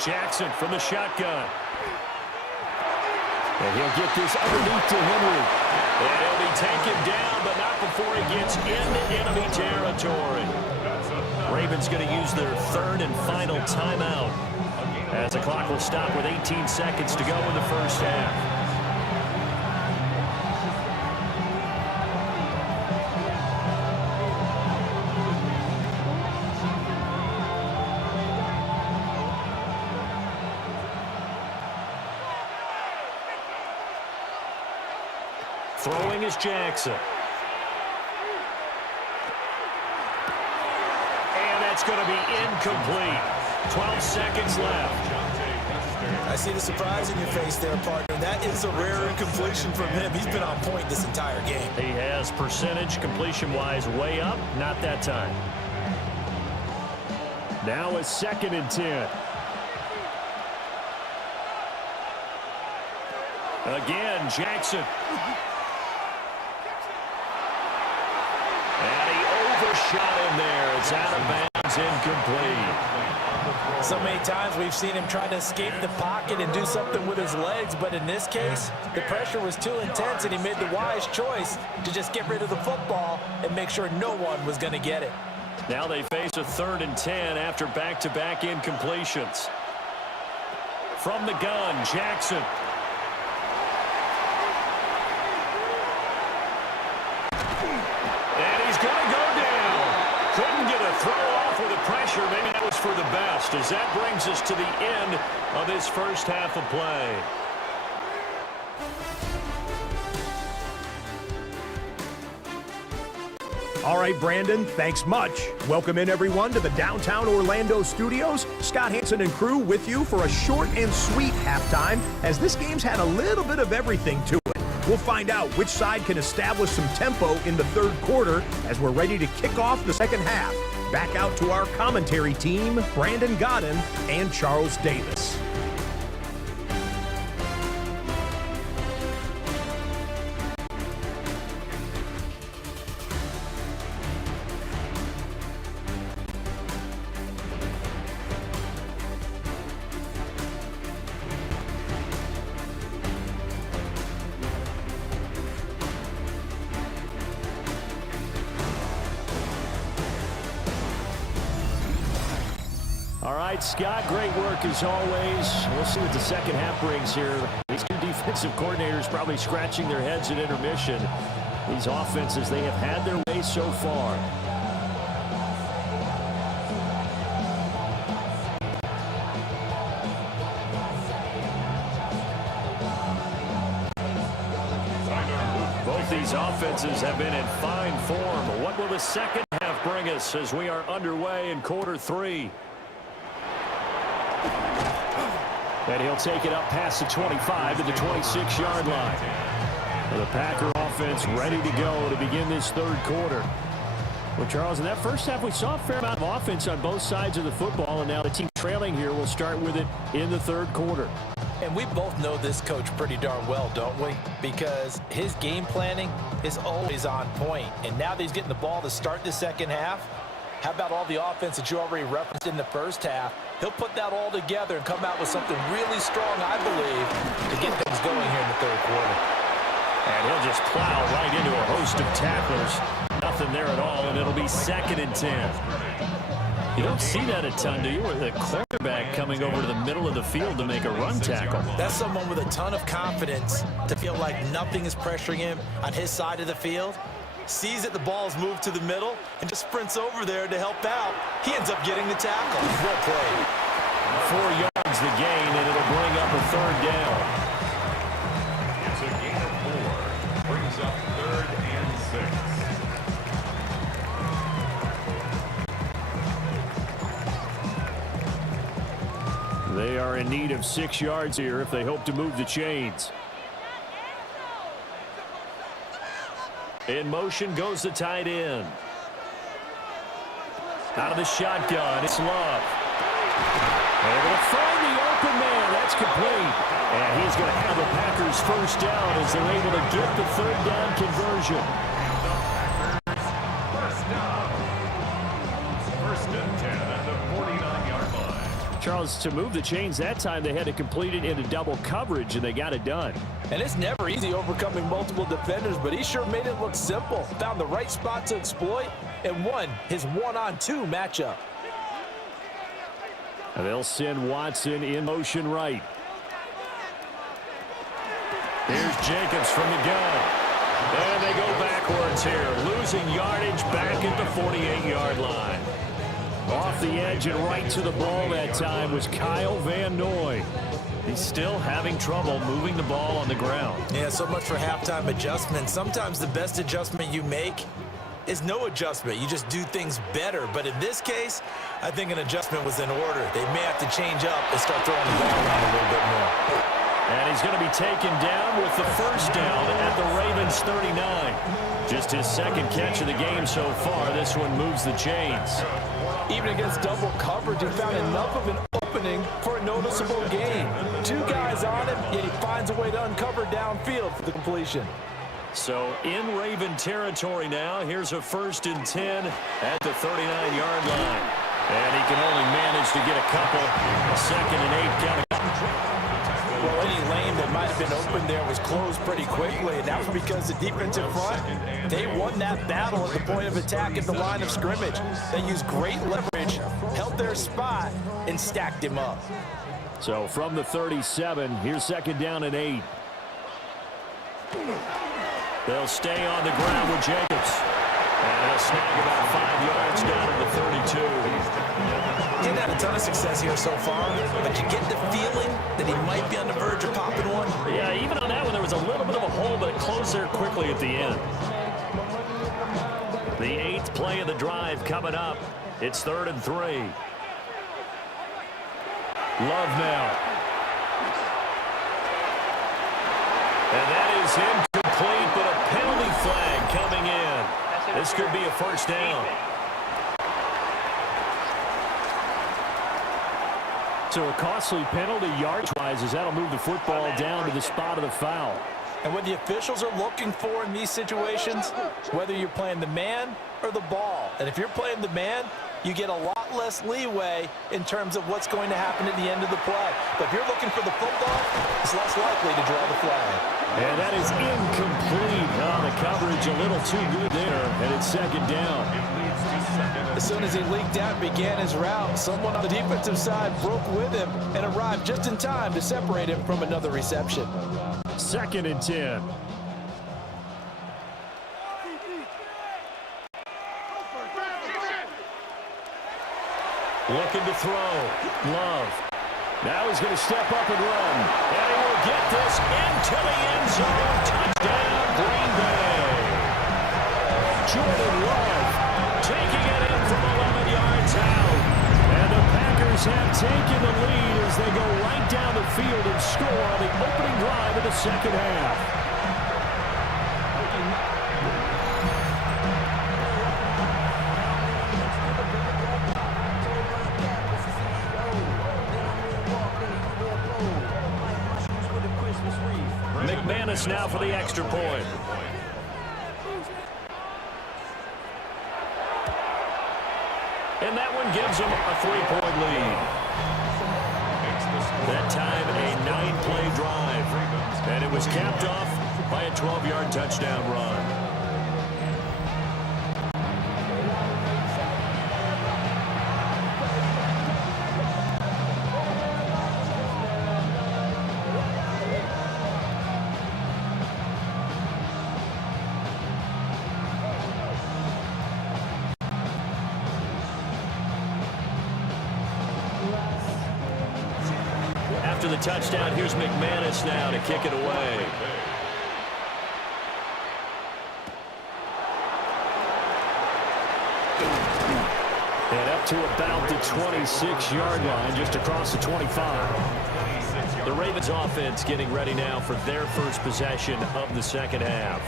Jackson from the shotgun. And he'll get this underneath to Henry. And he'll be taken down, but not before he gets into enemy territory. Ravens going to use their 3rd and final timeout as the clock will stop with 18 seconds to go in the first half. Throwing is Jackson. And that's going to be incomplete. 12 seconds left. I see the surprise in your face there, partner. That is a rare incompletion from him. He's been on point this entire game. He has percentage completion-wise way up. Not that time. Now a 2nd and 10. Again, Jackson. And he overshot him there. It's out of bounds, incomplete. So many times we've seen him try to escape the pocket and do something with his legs, but in this case, the pressure was too intense and he made the wise choice to just get rid of the football and make sure no one was going to get it. Now they face a 3rd and 10 after back-to-back incompletions. From the gun, Jackson. And he's going to go down. Couldn't get a throw off with the pressure. Maybe that was for the best, as that brings us to the end of this first half of play. All right, Brandon, thanks much. Welcome in, everyone, to the downtown Orlando studios. Scott Hansen and crew with you for a short and sweet halftime, as this game's had a little bit of everything to it. We'll find out which side can establish some tempo in the 3rd quarter as we're ready to kick off the 2nd half. back out to our commentary team, Brandon Godden and Charles Davis. All right, Scott, great work as always. We'll see what the second half brings here. These two defensive coordinators probably scratching their heads at intermission. These offenses, they have had their way so far. Both these offenses have been in fine form. What will the second half bring us as we are underway in quarter three? And he'll take it up past the 25 to the 26-yard line. The Packer offense ready to go to begin this third quarter. Well, Charles, in that first half, we saw a fair amount of offense on both sides of the football, and now the team trailing here will start with it in the third quarter. And we both know this coach pretty darn well, don't we? Because his game planning is always on point. And now that he's getting the ball to start the second half, how about all the offense that you already referenced in the first half? He'll put that all together and come out with something really strong, I believe, to get things going here in the third quarter. And he'll just plow right into a host of tacklers. Nothing there at all, and it'll be 2nd and 10. You don't see that a ton, do you? With a quarterback coming over to the middle of the field to make a run tackle. That's someone with a ton of confidence to feel like nothing is pressuring him on his side of the field. Sees that the ball is moved to the middle and just sprints over there to help out. He ends up getting the tackle. Well played. 4 yards the gain, and it'll bring up a third down. It's a gain of 4. Brings up 3rd and 6. They are in need of 6 yards here if they hope to move the chains. In motion goes the tight end. Out of the shotgun, it's Love. They're going to find the open man. That's complete. And he's going to have the Packers first down as they're able to get the third down conversion. First down. 1st and 10 at the 49-yard line. Charles, to move the chains that time, they had to complete it into double coverage, and they got it done. And it's never easy overcoming multiple defenders, but he sure made it look simple. Found the right spot to exploit and won his 1-on-2 matchup. And they'll send Watson in motion right. Here's Jacobs from the gun. And they go backwards here, losing yardage back at the 48-yard line. Off the edge and right to the ball that time was Kyle Van Noy. He's still having trouble moving the ball on the ground. Yeah, so much for halftime adjustment. Sometimes the best adjustment you make is no adjustment. You just do things better. But in this case, I think an adjustment was in order. They may have to change up and start throwing the ball around a little bit more. And he's going to be taken down with the first down at the Ravens 39. Just his 2nd catch of the game so far. This one moves the chains. Even against double coverage, he found enough of an opening for a noticeable gain. 2 guys on him, yet he finds a way to uncover downfield for the completion. So in Raven territory now, here's a 1st and 10 at the 39-yard line. And he can only manage to get a couple. A 2nd and 8 count. Well, any lane that might have been open there was closed pretty quickly, and that was because the defensive front, they won that battle at the point of attack at the line of scrimmage. They used great leverage, held their spot, and stacked him up. So from the 37, here's 2nd down and 8. They'll stay on the ground with Jacobs. And he'll snag about 5 yards down to the 32. He's had a ton of success here so far, but you get the feeling that he might be on the verge of popping one. Yeah, even on that one, there was a little bit of a hole, but it closed there quickly at the end. The 8th play of the drive coming up. It's 3rd and 3. Love now. And that is incomplete, but a penalty flag coming in. This could be a first down. So a costly penalty yardage-wise as that'll move the football down to the spot of the foul. And what the officials are looking for in these situations, whether you're playing the man or the ball. And if you're playing the man, you get a lot less leeway in terms of what's going to happen at the end of the play. But if you're looking for the football, it's less likely to draw the flag. And that is incomplete. Oh, the coverage a little too good there, and it's second down. As soon as he leaked out and began his route, someone on the defensive side broke with him and arrived just in time to separate him from another reception. 2nd and 10. Looking to throw. Love. Now he's going to step up and run. And he will get this into the end zone. Touchdown, Green Bay. Jordan Love taking it in from 11 yards out. And the Packers have taken the lead as they go right down the field and score on the opening drive of the second half. McManus now for the extra point. And that one gives them a 3-point lead. That time a 9-play drive. And it was capped off by a 12-yard touchdown run. After the touchdown, here's McManus now to kick it away. And up to about the 26-yard line, just across the 25. The Ravens offense getting ready now for their first possession of the second half.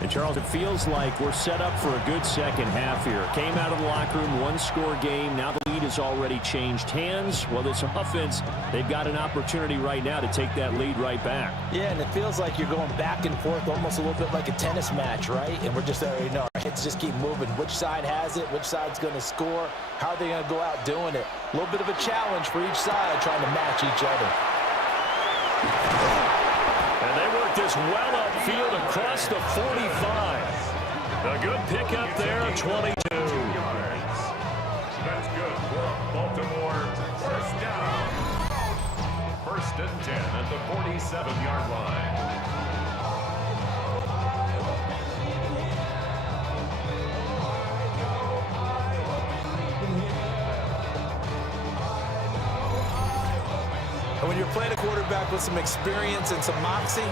And Charles, it feels like we're set up for a good second half here. Came out of the locker room, one-score game. Now the lead has already changed hands. Well, this offense, they've got an opportunity right now to take that lead right back. Yeah, and it feels like you're going back and forth almost a little bit like a tennis match, right? And we're just there, you know, our heads just keep moving. Which side has it? Which side's going to score? How are they going to go out doing it? A little bit of a challenge for each side trying to match each other. And they work this well upfield across the 45. A good pickup there, 22. That's good for Baltimore. First down. 1st and 10 at the 47-yard line. And when you're playing a quarterback with some experience and some moxie,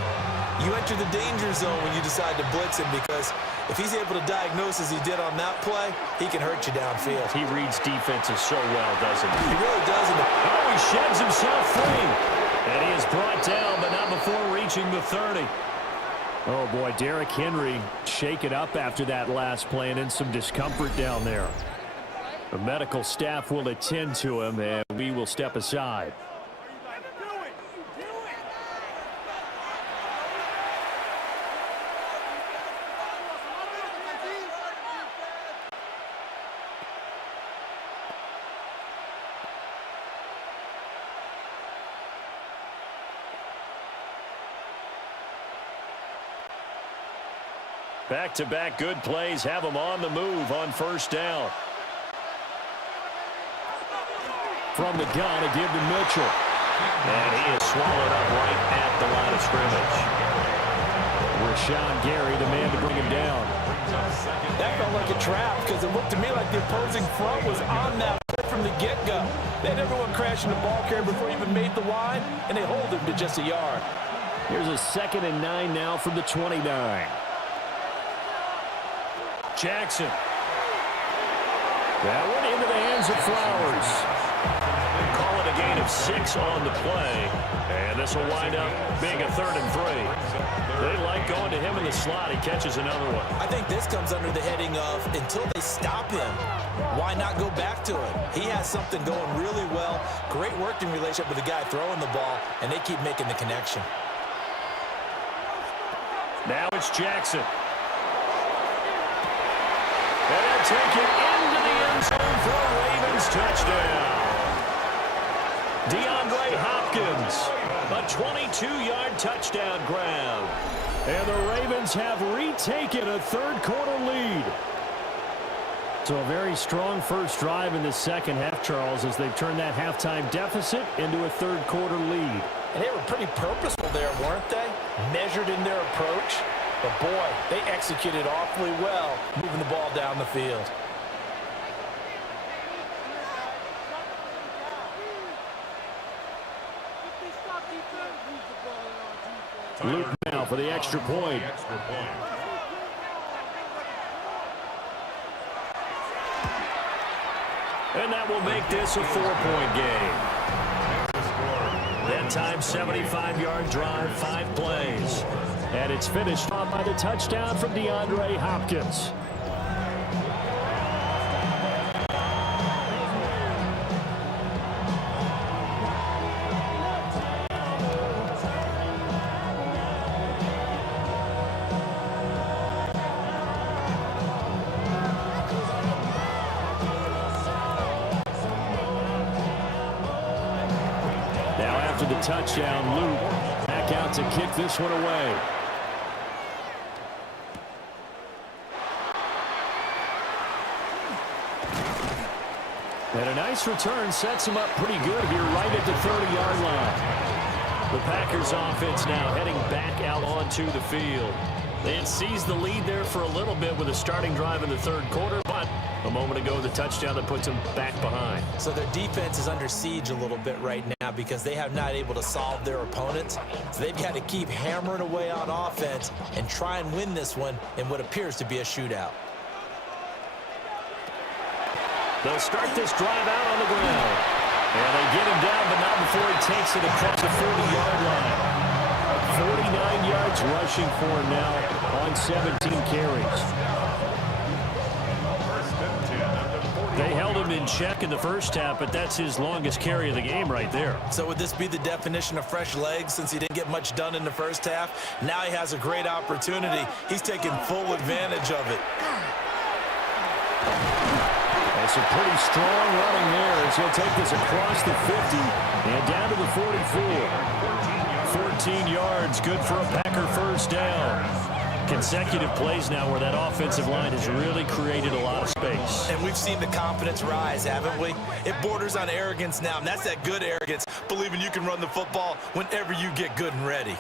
you enter the danger zone when you decide to blitz him, because if he's able to diagnose as he did on that play, he can hurt you downfield. He reads defenses so well, doesn't he? He really does. Oh, he sheds himself free. And he is brought down, but not before reaching the 30. Oh, boy, Derrick Henry shaken up after that last play and in some discomfort down there. The medical staff will attend to him, and we will step aside. Back-to-back good plays have them on the move on first down. From the gun, a give to Mitchell. And he is swallowed up right at the line of scrimmage. Rashawn Gary, the man to bring him down. That felt like a trap because it looked to me like the opposing front was on that from the get-go. They had everyone crashing the ball carrier before he even made the line, and they hold him to just a yard. Here's a 2nd and 9 now from the 29. Jackson. That one into the hands of Flowers. Call it a gain of of 6 on the play. And this will wind up being a 3rd and 3. They like going to him in the slot. He catches another one. I think this comes under the heading of until they stop him, why not go back to it? He has something going really well. Great working relationship with the guy throwing the ball, and they keep making the connection. Now it's Jackson. And they'll take it into the end zone for a Ravens touchdown. DeAndre Hopkins, a 22-yard touchdown grab. And the Ravens have retaken a third-quarter lead. So a very strong first drive in the second half, Charles, as they've turned that halftime deficit into a third-quarter lead. And they were pretty purposeful there, weren't they? Measured in their approach. But, boy, they executed awfully well moving the ball down the field. Luke now for the extra point. And that will make this a 4-point game. That time, 75-yard drive, 5 plays. And it's finished off by the touchdown from DeAndre Hopkins. Now after the touchdown, Luke back out to kick this one away. And a nice return sets him up pretty good here right at the 30-yard line. The Packers offense now heading back out onto the field. They had seized the lead there for a little bit with a starting drive in the third quarter, but a moment ago the touchdown that puts them back behind. So their defense is under siege a little bit right now because they have not able to solve their opponents. So they've got to keep hammering away on offense and try and win this one in what appears to be a shootout. They'll start this drive out on the ground. And they get him down, but not before he takes it across the 40-yard line. 49 yards rushing for him now on 17 carries. They held him in check in the first half, but that's his longest carry of the game right there. So would this be the definition of fresh legs since he didn't get much done in the first half? Now he has a great opportunity. He's taking full advantage of it. It's a pretty strong running there as he'll take this across the 50 and down to the 44. 14 yards, good for a Packer first down. Consecutive plays now where that offensive line has really created a lot of space. And we've seen the confidence rise, haven't we? It borders on arrogance now, and that's that good arrogance, believing you can run the football whenever you get good and ready.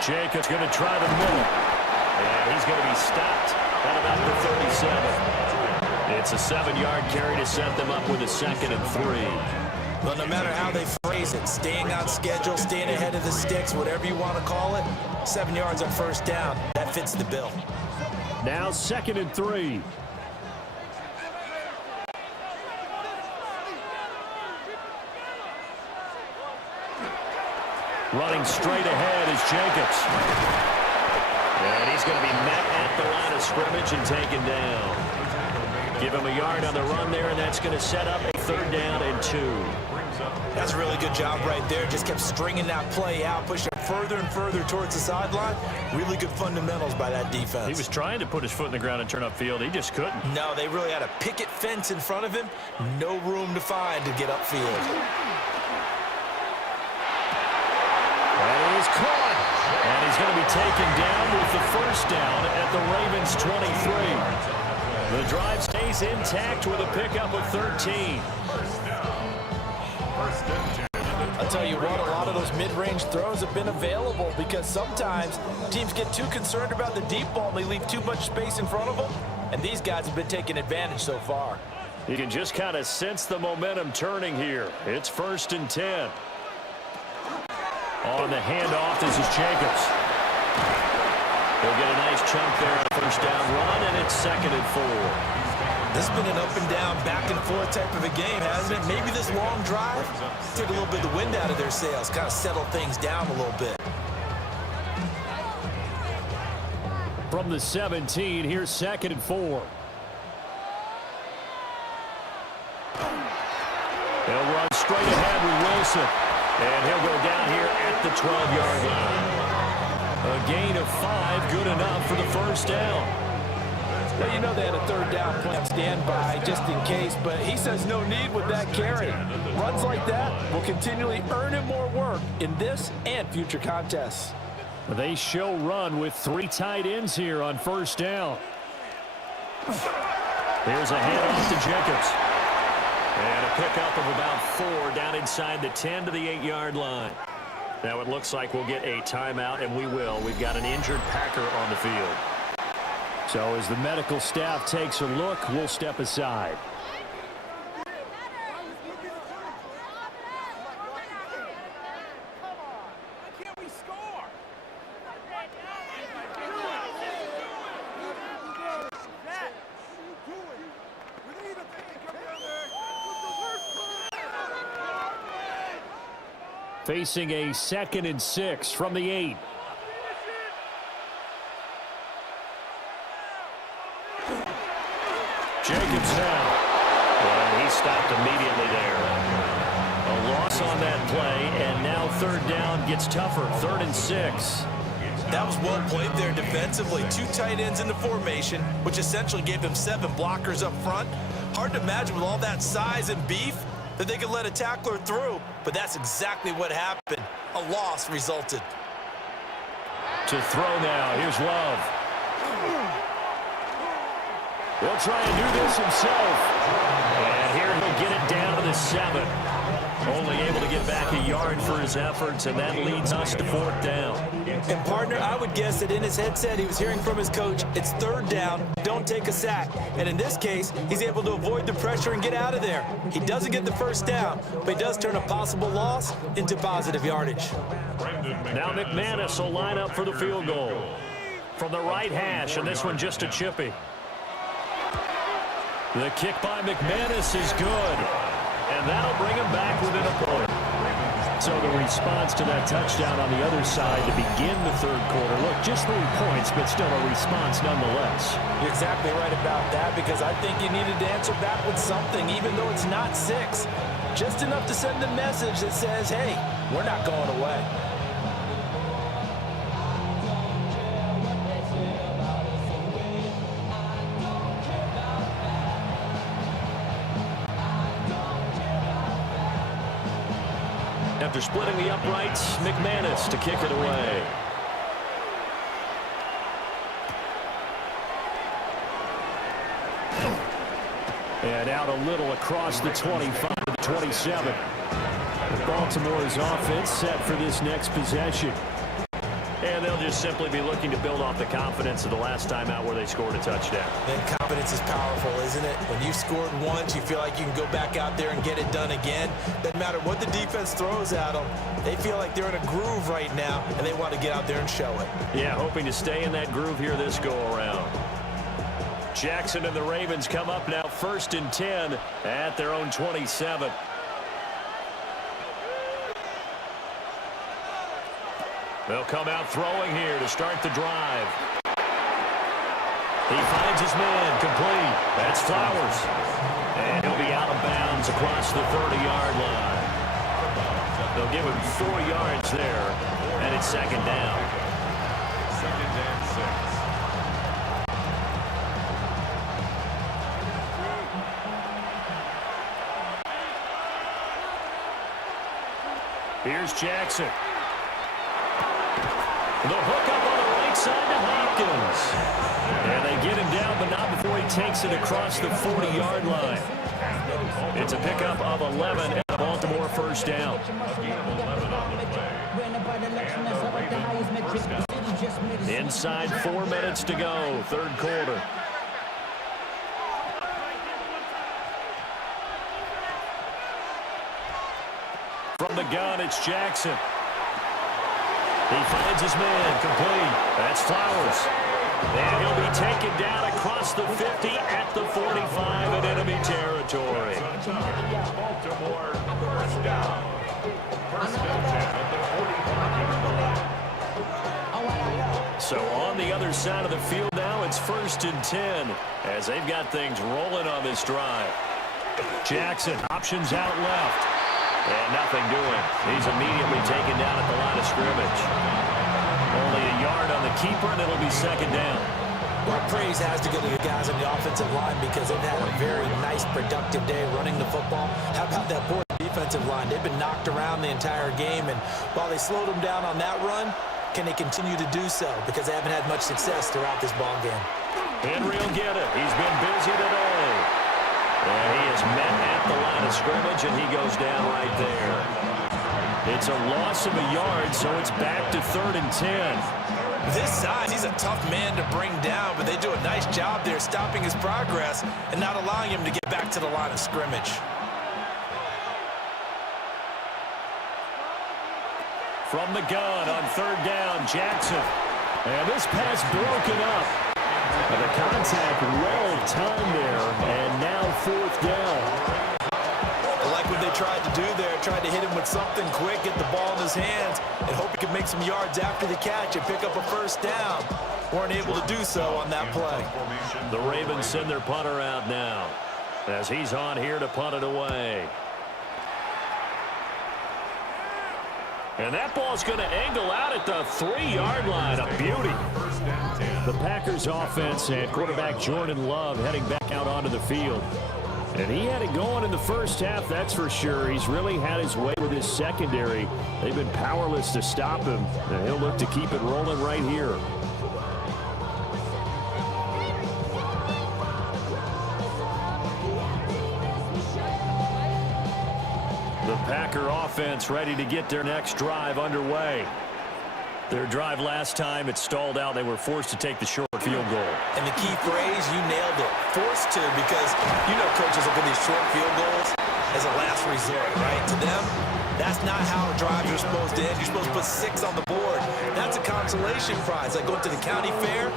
Jacobs going to try the middle. And he's going to be stopped at about the 37. It's a 7-yard carry to set them up with a 2nd and 3. Well, no matter how they phrase it, staying on schedule, staying ahead of the sticks, whatever you want to call it, 7 yards on first down, that fits the bill. Now 2nd and 3. Running straight ahead is Jacobs. And he's going to be met at the line of scrimmage and taken down. Give him a yard on the run there, and that's going to set up a 3rd down and 2. That's a really good job right there. Just kept stringing that play out, pushing it further and further towards the sideline. Really good fundamentals by that defense. He was trying to put his foot in the ground and turn upfield. He just couldn't. No, they really had a picket fence in front of him. No room to find to get upfield. That is caught. And he's going to be taken down with the first down at the Ravens 23. The drive stays intact with a pickup of 13. I'll tell you what, a lot of those mid-range throws have been available because sometimes teams get too concerned about the deep ball and they leave too much space in front of them, and these guys have been taking advantage so far. You can just kind of sense the momentum turning here. It's 1st and 10. On the handoff, this is Jacobs. He'll get a nice chunk there on the first down run, and it's 2nd and 4. This has been an up and down, back and forth type of a game, hasn't it? Maybe this long drive took a little bit of the wind out of their sails, kind of settled things down a little bit. From the 17, here's 2nd and 4. He'll run straight ahead with Wilson. And he'll go down here at the 12-yard line. A gain of 5, good enough for the first down. Well, you know they had a third down plan standby just in case, but he says no need with that carry. Runs like that will continually earn him more work in this and future contests. They show run with 3 tight ends here on first down. Here's a handoff to Jacobs. And a pickup of about 4 down inside the 10 to the 8-yard line. Now it looks like we'll get a timeout, and we will. We've got an injured Packer on the field. So as the medical staff takes a look, we'll step aside. Facing a 2nd and 6 from the 8. Jacobs now. And he stopped immediately there. A loss on that play, and now 3rd down gets tougher. 3rd and 6. That was well played there defensively. 2 tight ends in the formation, which essentially gave them 7 blockers up front. Hard to imagine with all that size and beef that they could let a tackler through, but that's exactly what happened. A loss resulted. To throw now, here's Love. He'll try and do this himself. And here he'll get it down to the 7. Only able to get back a yard for his efforts, and that leads us to 4th down. And partner, I would guess that in his headset he was hearing from his coach, it's 3rd down, don't take a sack. And in this case, he's able to avoid the pressure and get out of there. He doesn't get the first down, but he does turn a possible loss into positive yardage. Now McManus will line up for the field goal. From the right hash, and this one just a chippy. The kick by McManus is good. And that'll bring him back within a point. So the response to that touchdown on the other side to begin the 3rd quarter. Look, just 3 points, but still a response nonetheless. You're exactly right about that, because I think you needed to answer back with something, even though it's not 6. Just enough to send a message that says, hey, we're not going away. After splitting the uprights, McManus to kick it away. And out a little across the 25 to the 27. Baltimore's offense set for this next possession. And they'll just simply be looking to build off the confidence of the last time out where they scored a touchdown. Then confidence is powerful, isn't it? When you've scored once, you feel like you can go back out there and get it done again. Doesn't matter what the defense throws at them. They feel like they're in a groove right now, and they want to get out there and show it. Yeah, hoping to stay in that groove here this go-around. Jackson and the Ravens come up now 1st and 10 at their own 27. They'll come out throwing here to start the drive. He finds his man, complete. That's Flowers. And he'll be out of bounds across the 30-yard line. They'll give him 4 yards there, and it's 2nd down. 2nd and 6. Here's Jackson. The hook up on the right side to Hopkins. And they get him down, but not before he takes it across the 40-yard line. It's a pickup of 11 and a Baltimore 1st down. Inside 4 minutes to go, 3rd quarter. From the gun, it's Jackson. He finds his man, complete. That's Flowers. And he'll be taken down across the 50 at the 45 in enemy territory. Baltimore, first down. First and 10 at the 45. So on the other side of the field now, it's 1st and 10 as they've got things rolling on this drive. Jackson options out left. And nothing doing. He's immediately taken down at the line of scrimmage. Only a yard on the keeper, and it'll be 2nd down. Well, praise has to go to the guys on the offensive line because they've had a very nice, productive day running the football. How about that poor defensive line? They've been knocked around the entire game, and while they slowed them down on that run, can they continue to do so? Because they haven't had much success throughout this ball game. Henry will get it. He's been busy today. And he is met at the line of scrimmage, and he goes down right there. It's a loss of a yard, so it's back to 3rd and 10. This size, he's a tough man to bring down, but they do a nice job there stopping his progress and not allowing him to get back to the line of scrimmage. From the gun on 3rd down, Jackson. And this pass broken up. And the contact well timed there, and now 4th down. I like what they tried to do there, tried to hit him with something quick, get the ball in his hands, and hope he could make some yards after the catch and pick up a 1st down. Weren't able to do so on that play. The Ravens send their punter out now as he's on here to punt it away. And that ball's going to angle out at the 3-yard line. A beauty. The Packers offense and quarterback Jordan Love heading back out onto the field. And he had it going in the first half, that's for sure. He's really had his way with his secondary. They've been powerless to stop him. And he'll look to keep it rolling right here. The Packer offense ready to get their next drive underway. Their drive last time, it stalled out. They were forced to take the short field goal. And the key phrase, you nailed it. Forced to, because you know coaches look at these short field goals as a last resort, right? To them, that's not how drives are supposed to end. You're supposed to put 6 on the board. That's a consolation prize. Like going to the county fair,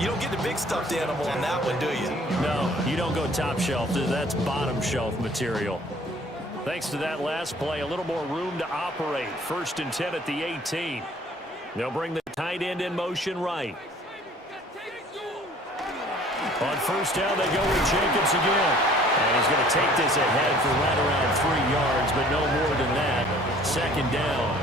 you don't get the big stuffed animal on that one, do you? No, you don't go top shelf. That's bottom shelf material. Thanks to that last play, a little more room to operate. 1st and 10 at the 18. They'll bring the tight end in motion right. On 1st down, they go with Jacobs again. And he's going to take this ahead for right around 3 yards, but no more than that. 2nd down.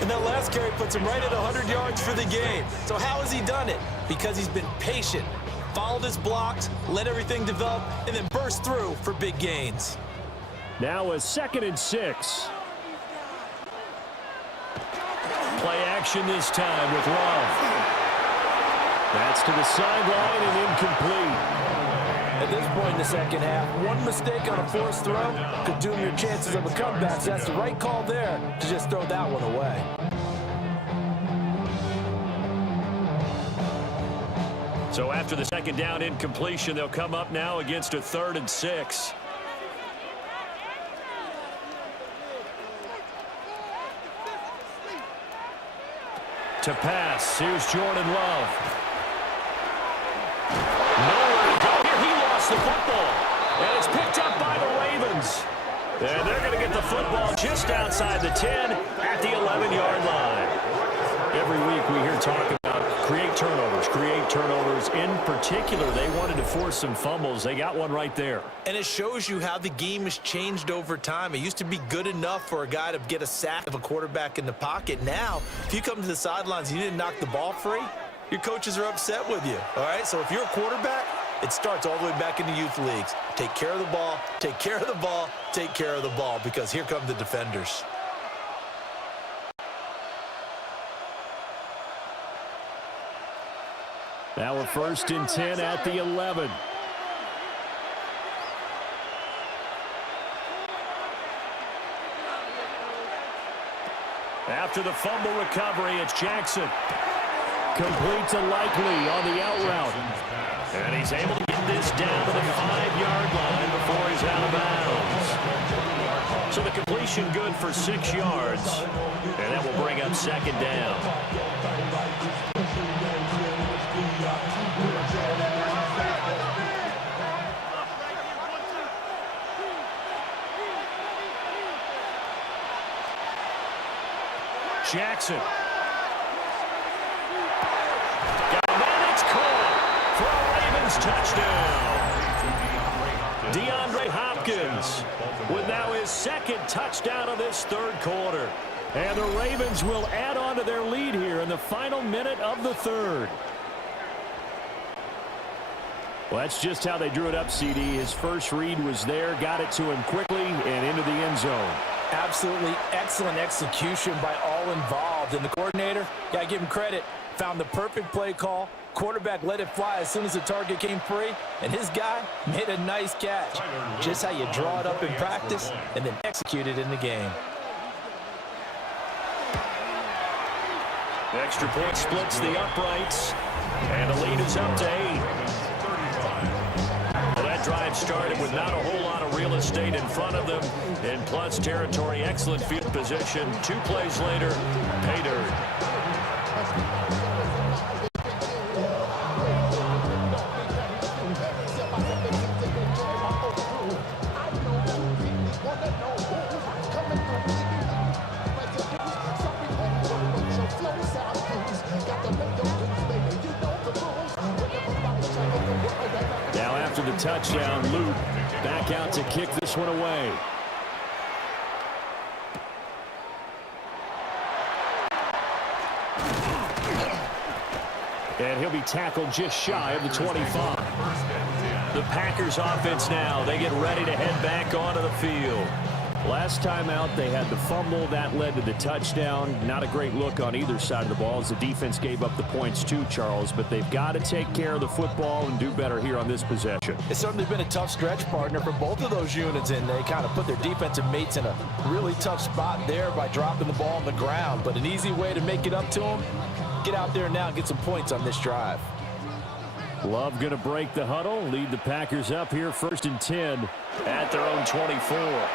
And that last carry puts him right at 100 yards for the game. So how has he done it? Because he's been patient, followed his blocks, let everything develop, and then burst through for big gains. Now a 2nd and 6. Play action this time with Love. That's to the sideline and incomplete. At this point in the second half, one mistake on a forced throw could doom your chances of a comeback. So that's the right call there to just throw that one away. So after the 2nd down incompletion, they'll come up now against a 3rd and 6. To pass, here's Jordan Love. Nowhere to go here. He lost the football. And it's picked up by the Ravens. And they're going to get the football just outside the 10 at the 11-yard line. Every week we hear talk about create turnovers. In particular, they wanted to force some fumbles. They got one right there. And it shows you how the game has changed over time. It used to be good enough for a guy to get a sack of a quarterback in the pocket. Now, if you come to the sidelines and you didn't knock the ball free, your coaches are upset with you. All right, so if you're a quarterback, it starts all the way back in the youth leagues. Take care of the ball, take care of the ball, take care of the ball, because here come the defenders. Now a 1st and 10 at the 11. After the fumble recovery, it's Jackson. Complete to Likely on the out route. And he's able to get this down to the 5-yard line before he's out of bounds. So the completion good for 6 yards. And that will bring up 2nd down. Jackson. And then it's caught for a Ravens touchdown. DeAndre Hopkins with now his second touchdown of this third quarter. And the Ravens will add on to their lead here in the final minute of the third. Well, that's just how they drew it up, CD. His first read was there, got it to him quickly, and into the end zone. Absolutely excellent execution by all involved. And the coordinator, got to give him credit, found the perfect play call. Quarterback let it fly as soon as the target came free, and his guy made a nice catch. Just how you draw it up in practice and then execute it in the game. The extra point splits the uprights, and the lead is up to 8. Well, that drive started with not a whole lot of real estate in front of them. In plus territory, excellent field position. 2 plays later, pay dirt. Now after the touchdown, Luke back out to kick this one away. And he'll be tackled just shy of the 25. The Packers offense now, they get ready to head back onto the field. Last time out, they had the fumble. That led to the touchdown. Not a great look on either side of the ball as the defense gave up the points too, Charles. But they've got to take care of the football and do better here on this possession. It's certainly been a tough stretch, partner, for both of those units, and they kind of put their defensive mates in a really tough spot there by dropping the ball on the ground. But an easy way to make it up to them, get out there now and get some points on this drive. Love going to break the huddle, lead the Packers up here 1st and 10 at their own 24.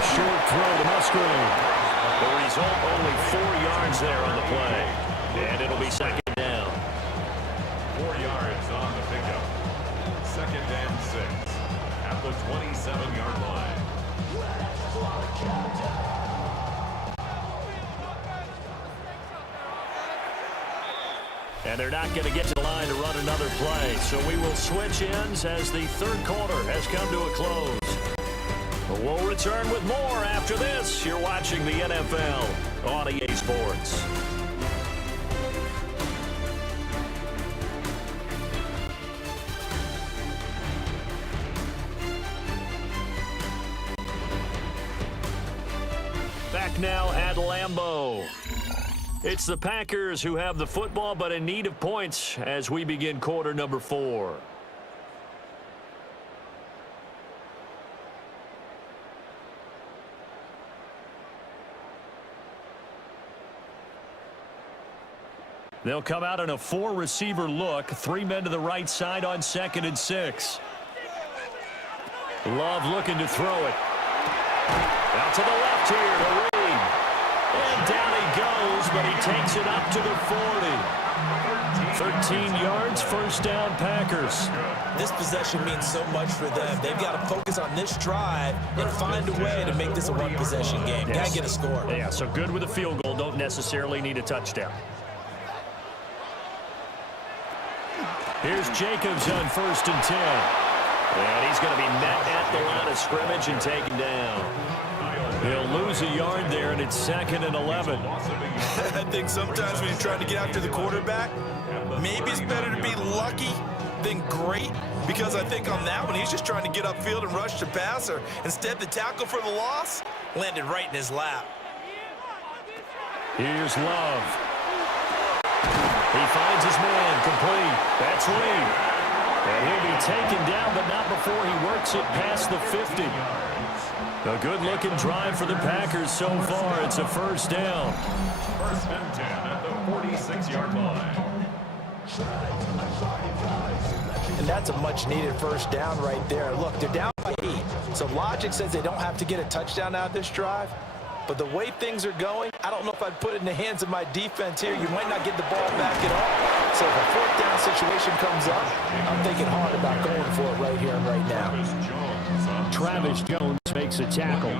Short throw to Musgrave. The result, only 4 yards there on the play. And it'll be second down. 4 yards on the pickup. 2nd and 6 at the 27-yard line. And they're not going to get to the line to run another play. So we will switch ends as the third quarter has come to a close. We'll return with more after this. You're watching the NFL on EA Sports. Back now at Lambeau. It's the Packers who have the football, but in need of points as we begin quarter number 4. They'll come out in a 4-receiver look. 3 men to the right side on 2nd and 6. Love looking to throw it. Out to the left here to Reed. And down he goes, but he takes it up to the 40. 13 yards, 1st down Packers. This possession means so much for them. They've got to focus on this drive and find a way to make this a one-possession game. Yes. Got to get a score. Yeah, so good with a field goal. Don't necessarily need a touchdown. Here's Jacobs on 1st and 10. And he's going to be met at the line of scrimmage and taken down. He'll lose a yard there, and it's 2nd and 11. I think sometimes when you're trying to get after the quarterback, maybe it's better to be lucky than great, because I think on that one, he's just trying to get upfield and rush the passer. Instead, the tackle for the loss landed right in his lap. Here's Love. He finds his man complete. That's Reed. And he'll be taken down, but not before he works it past the 50. A good-looking drive for the Packers so far. It's a 1st down. 1st and 10 at the 46-yard line. And that's a much-needed 1st down right there. Look, they're down by 8. So logic says they don't have to get a touchdown out of this drive. But the way things are going, I don't know if I'd put it in the hands of my defense here. You might not get the ball back at all. So if a 4th down situation comes up, I'm thinking hard about going for it right here and right now. Travis Jones makes a tackle.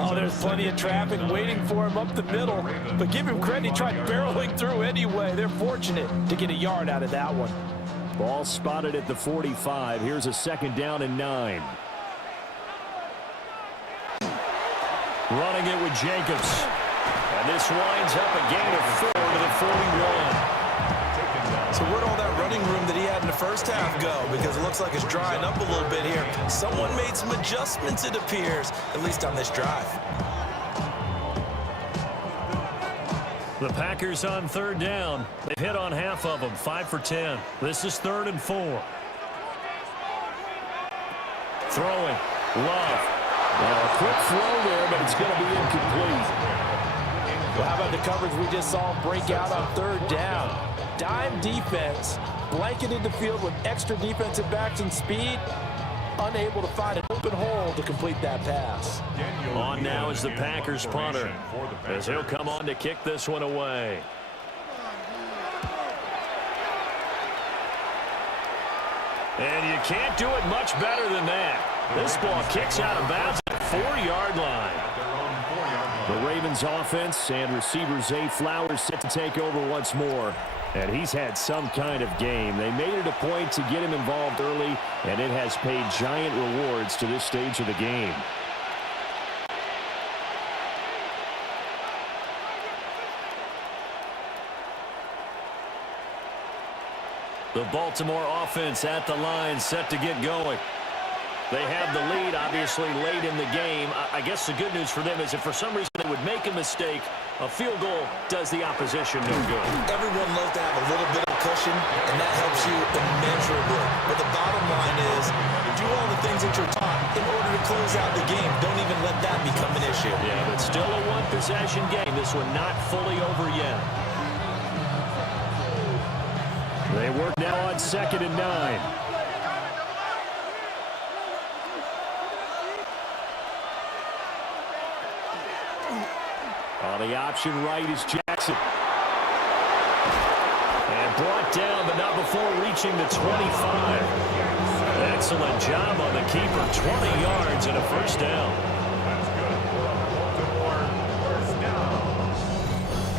Oh, there's plenty of traffic waiting for him up the middle. But give him credit, he tried barreling through anyway. They're fortunate to get a yard out of that one. Ball spotted at the 45. Here's a 2nd down and 9. Running it with Jacobs. And this winds up a gain of 4 to the 41. So where'd all that running room that he had in the first half go? Because it looks like it's drying up a little bit here. Someone made some adjustments, it appears, at least on this drive. The Packers on 3rd down. They've hit on half of them, 5 for 10. This is 3rd and 4. Throwing. Love. Now a quick throw there, but it's going to be incomplete. Well, how about the coverage we just saw break out on 3rd down? Dime defense, blanketed the field with extra defensive backs and speed, unable to find an open hole to complete that pass. On now is the Packers punter, as he'll come on to kick this one away. And you can't do it much better than that. This ball kicks out of bounds at the 4-yard line. The Ravens offense and receiver Zay Flowers set to take over once more. And he's had some kind of game. They made it a point to get him involved early, and it has paid giant rewards to this stage of the game. The Baltimore offense at the line, set to get going. They have the lead, obviously, late in the game. I guess the good news for them is if for some reason they would make a mistake, a field goal does the opposition no good. Everyone loves to have a little bit of cushion, and that helps you immeasurably. But the bottom line is, do all the things that you're taught in order to close out the game. Don't even let that become an issue. Yeah, but still a one-possession game. This one not fully over yet. They work now on 2nd and 9. On the option right is Jackson. And brought down, but not before reaching the 25. Excellent job on the keeper. 20 yards and a 1st down.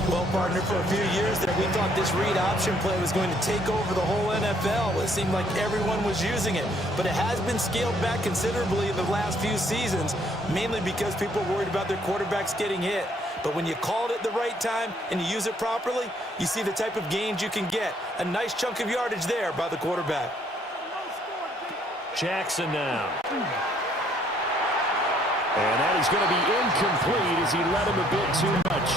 Well, partner, for a few years there, we thought this read option play was going to take over the whole NFL. It seemed like everyone was using it, but it has been scaled back considerably in the last few seasons, mainly because people are worried about their quarterbacks getting hit. But when you call it at the right time and you use it properly, you see the type of gains you can get. A nice chunk of yardage there by the quarterback. Jackson now. And that is going to be incomplete as he let him a bit too much.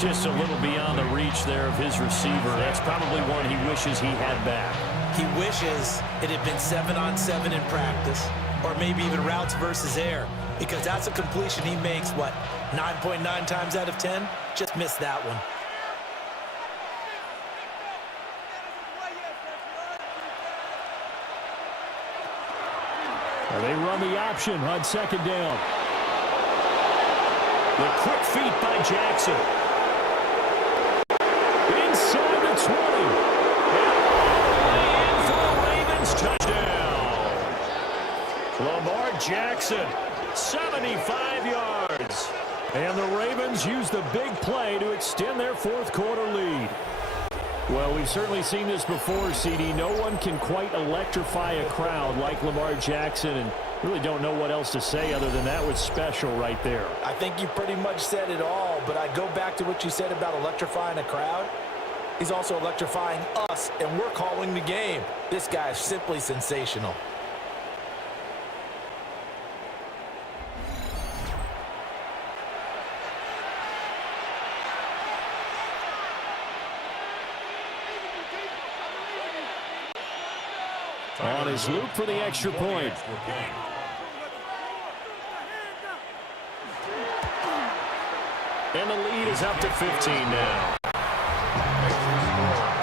Just a little beyond the reach there of his receiver. That's probably one he wishes he had back. He wishes it had been 7-on-7 in practice, or maybe even routes versus air, because that's a completion he makes, what, 9.9 times out of 10? Just missed that one. They run the option on 2nd down. The quick feet by Jackson. Inside the 20. And all the way in for a Ravens touchdown. Lamar Jackson, 75 yards. And the Ravens use the big play to extend their 4th quarter lead. Well, we've certainly seen this before, CD. No one can quite electrify a crowd like Lamar Jackson, and really don't know what else to say other than that was special right there. I think you pretty much said it all, but I go back to what you said about electrifying a crowd. He's also electrifying us, and we're calling the game. This guy is simply sensational. On his loop for the extra point. And the lead is up to 15 now.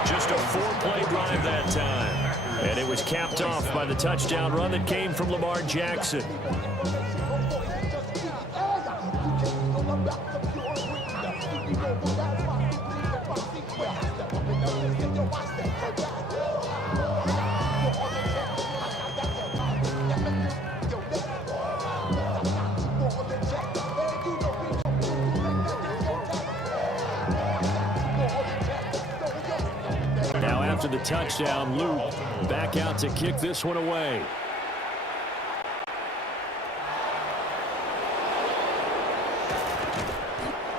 Just a 4-play drive that time. And it was capped off by the touchdown run that came from Lamar Jackson. after the touchdown. Luke back out to kick this one away.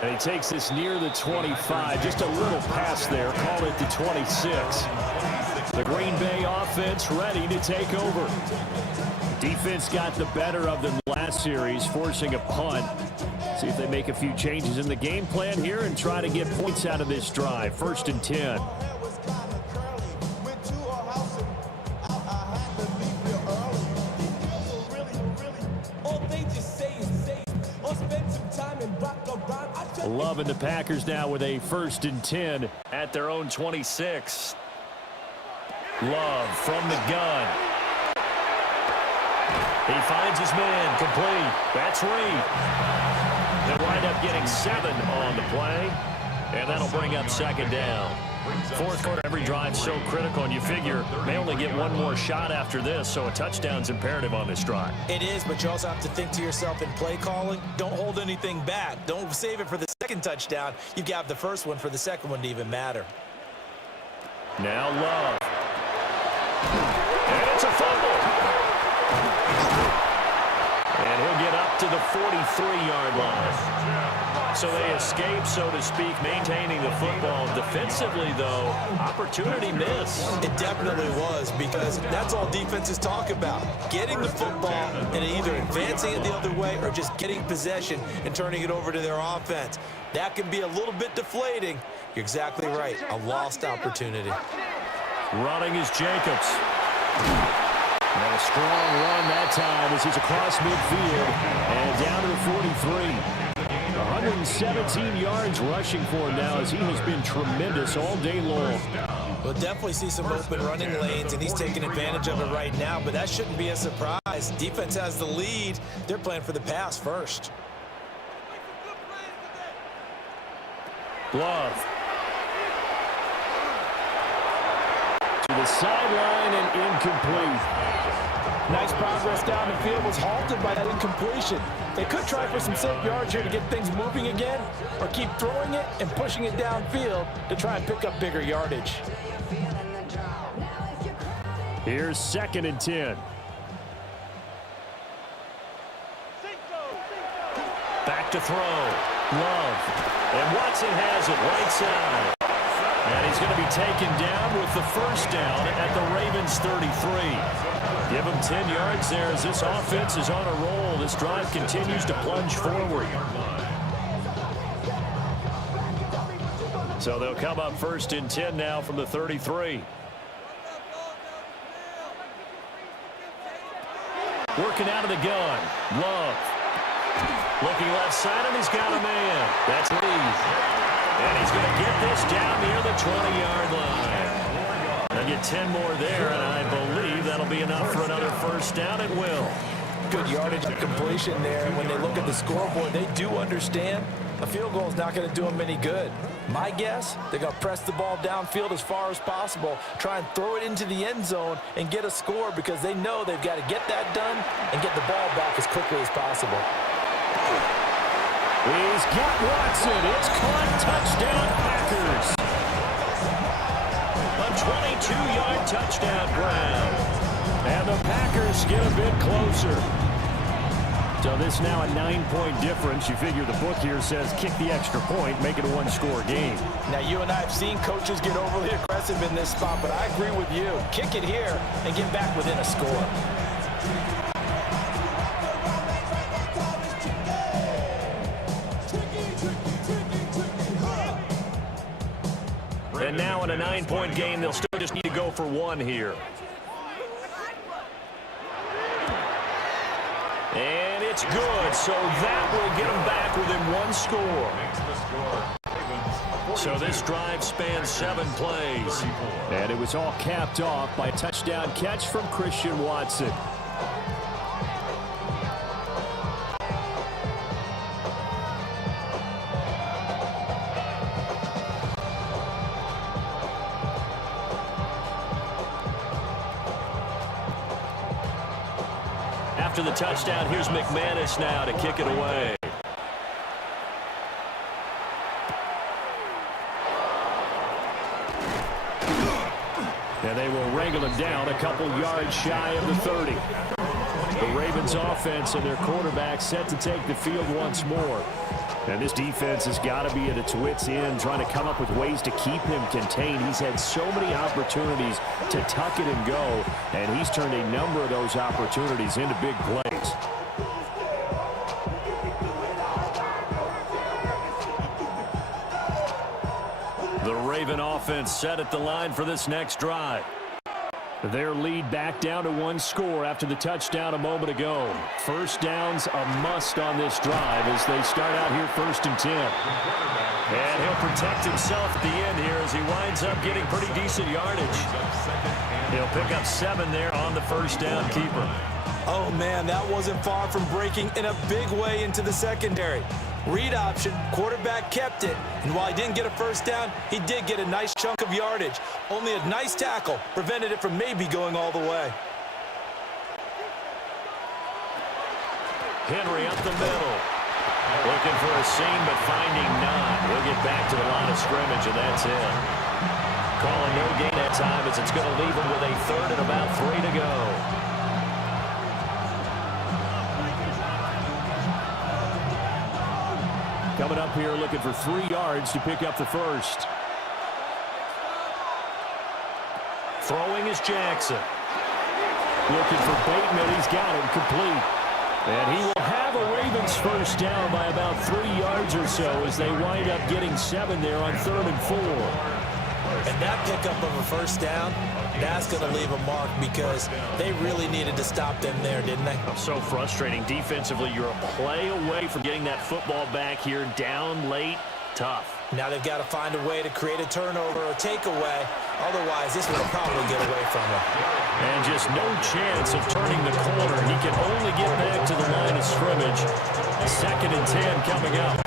And he takes this near the 25. Just a little pass there. Call it the 26. The Green Bay offense ready to take over. Defense got the better of them last series, forcing a punt. See if they make a few changes in the game plan here and try to get points out of this drive. 1st and 10. Loving the Packers now with a 1st and 10 at their own 26. Love from the gun. He finds his man, complete. That's Reed. They'll wind up getting 7 on the play, and that'll bring up 2nd down. 4th quarter, every drive so critical, and you figure may only get one more shot after this, so a touchdown's imperative on this drive. It is, but you also have to think to yourself in play calling, don't hold anything back. Don't save it for the 2nd touchdown. You've got the 1st one for the 2nd one to even matter. Now Love. And it's a fumble. And he'll get up to the 43-yard line. So they escape, so to speak, maintaining the football. Defensively, though, opportunity miss. It definitely was, because that's all defenses talk about. Getting the football and either advancing it the other way or just getting possession and turning it over to their offense. That can be a little bit deflating. You're exactly right. A lost opportunity. Running is Jacobs. And a strong run that time as he's across midfield and down to the 43. 117 yards rushing for him now as he has been tremendous all day long. We'll definitely see some open running lanes, and he's taking advantage of it right now, but that shouldn't be a surprise. Defense has the lead. They're playing for the pass first. Love. To the sideline and incomplete. Nice progress down the field, was halted by that incompletion. They could try for some safe yards here to get things moving again, or keep throwing it and pushing it downfield to try and pick up bigger yardage. Here's 2nd and 10. Back to throw. Love. And Watson has it right side. And he's going to be taken down with the 1st down at the Ravens 33. Give him 10 yards there as this offense is on a roll. This drive continues to plunge forward. So they'll come up 1st and 10 now from the 33. Working out of the gun. Love. Looking left side, and he's got a man. That's Lee. And he's going to get this down near the 20-yard line. They'll get 10 more there, and I believe that'll be enough for another 1st down. It will. Good yardage and completion there. And when they look at the scoreboard, they do understand a field goal is not going to do them any good. My guess, they're going to press the ball downfield as far as possible, try and throw it into the end zone and get a score, because they know they've got to get that done and get the ball back as quickly as possible. He's got Watson. It's caught. Touchdown, Packers. A 22-yard touchdown grab. And the Packers get a bit closer. So this now a 9-point difference. You figure the book here says kick the extra point, make it a 1-score game. Now, you and I have seen coaches get overly aggressive in this spot, but I agree with you. Kick it here and get back within a score. And now in a 9-point game, they'll still just need to go for 1 here. And it's good, so that will get them back within 1 score. So this drive spans 7 plays. And it was all capped off by a touchdown catch from Christian Watson. After the touchdown, here's McManus now to kick it away. they will wrangle him down a couple yards shy of the 30. The Ravens offense and their quarterback set to take the field once more. And this defense has got to be at its wits' end, trying to come up with ways to keep him contained. He's had so many opportunities to tuck it and go, and he's turned a number of those opportunities into big plays. The Raven offense set at the line for this next drive. Their lead back down to one score after the touchdown a moment ago. First down's a must on this drive as they start out here 1st and 10. And he'll protect himself at the end here as he winds up getting pretty decent yardage. He'll pick up 7 there on the first down keeper. Oh, man, that wasn't far from breaking in a big way into the secondary. Read option, quarterback kept it, and while he didn't get a first down, he did get a nice chunk of yardage. Only a nice tackle prevented it from maybe going all the way. Henry up the middle. Looking for a seam, but finding none. We'll get back to the line of scrimmage, and that's it. Calling no gain that time as it's going to leave him with a 3rd and about 3 to go. Coming up here looking for 3 yards to pick up the first. Throwing is Jackson. Looking for Bateman. He's got him complete. And he will have a Ravens first down by about 3 yards or so as they wind up getting 7 there on 3rd and 4. And that pickup of a first down, that's going to leave a mark because they really needed to stop them there, didn't they? So frustrating. Defensively, you're a play away from getting that football back here down late. Tough. Now they've got to find a way to create a turnover or takeaway. Otherwise, this will probably get away from him. And just no chance of turning the corner. He can only get back to the line of scrimmage. 2nd and 10 coming up.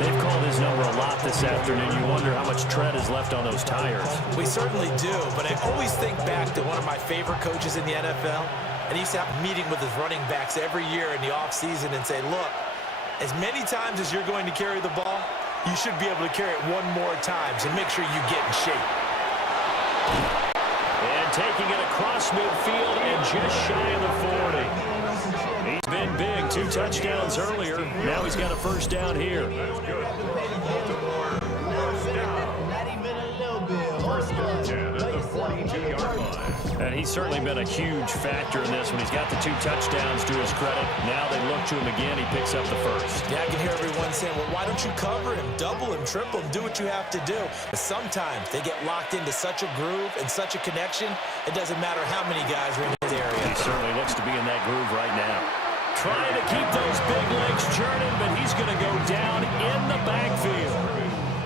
They've called his number a lot this afternoon. You wonder how much tread is left on those tires. We certainly do, but I always think back to one of my favorite coaches in the NFL, and he used to have a meeting with his running backs every year in the offseason and say, look, as many times as you're going to carry the ball, you should be able to carry it 1 more time, so make sure you get in shape. And taking it across midfield and just shy of the 40. He's been big, 2 touchdowns earlier. Now he's got a first down here. And he's certainly been a huge factor in this one. He's got the 2 touchdowns to his credit. Now they look to him again. He picks up the first. Yeah, I can hear everyone saying, well, why don't you cover him, double him, triple him, do what you have to do. But sometimes they get locked into such a groove and such a connection, it doesn't matter how many guys are in his area. He certainly looks to be in that groove right now. Trying to keep those big legs churning, but he's going to go down in the backfield.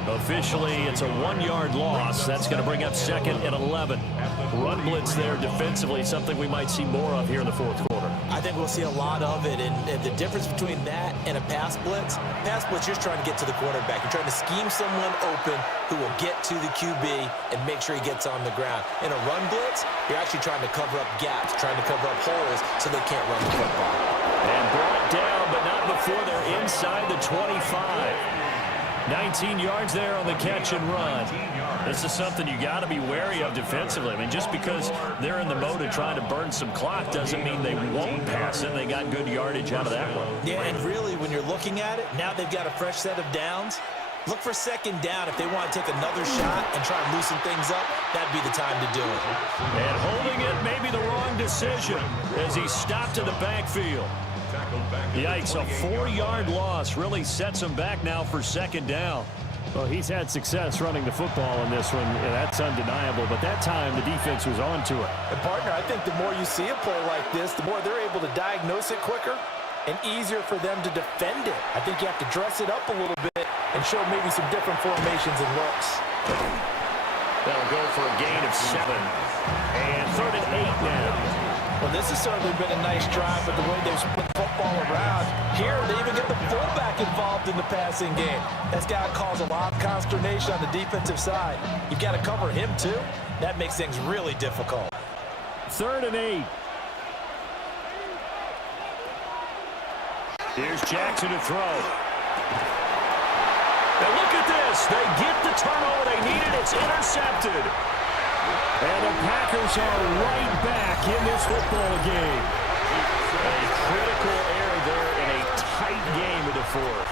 Officially, it's a 1-yard loss. That's going to bring up 2nd and 11. Run blitz there defensively, something we might see more of here in the 4th quarter. I think we'll see a lot of it, and the difference between that and a pass blitz, you're just trying to get to the quarterback. You're trying to scheme someone open who will get to the QB and make sure he gets on the ground. In a run blitz, you're actually trying to cover up gaps, trying to cover up holes so they can't run the football. And brought down, but not before they're inside the 25. 19 yards there on the catch and run. This is something you got to be wary of defensively. I mean, just because they're in the mode of trying to burn some clock doesn't mean they won't pass it. They got good yardage out of that one. Yeah, and really, when you're looking at it, now they've got a fresh set of downs. Look for 2nd down. If they want to take another shot and try and loosen things up, that'd be the time to do it. And holding it may be the wrong decision as he stopped in the backfield. Yikes, a 4-yard loss really sets him back now for 2nd down. Well, he's had success running the football in this one, and that's undeniable. But that time, the defense was on to it. And, partner, I think the more you see a play like this, the more they're able to diagnose it quicker and easier for them to defend it. I think you have to dress it up a little bit and show maybe some different formations and looks. That'll go for a gain of 7. And 3rd and 8 now. Well, this has certainly been a nice drive, but the way they've split football around. Here, they even get the fullback involved in the passing game. That's got to cause a lot of consternation on the defensive side. You've got to cover him, too. That makes things really difficult. 3rd and 8. Here's Jackson to throw. And look at this. They get the turnover they needed. It's intercepted. And the Packers are right back in this football game. A critical error there in a tight game in the fourth.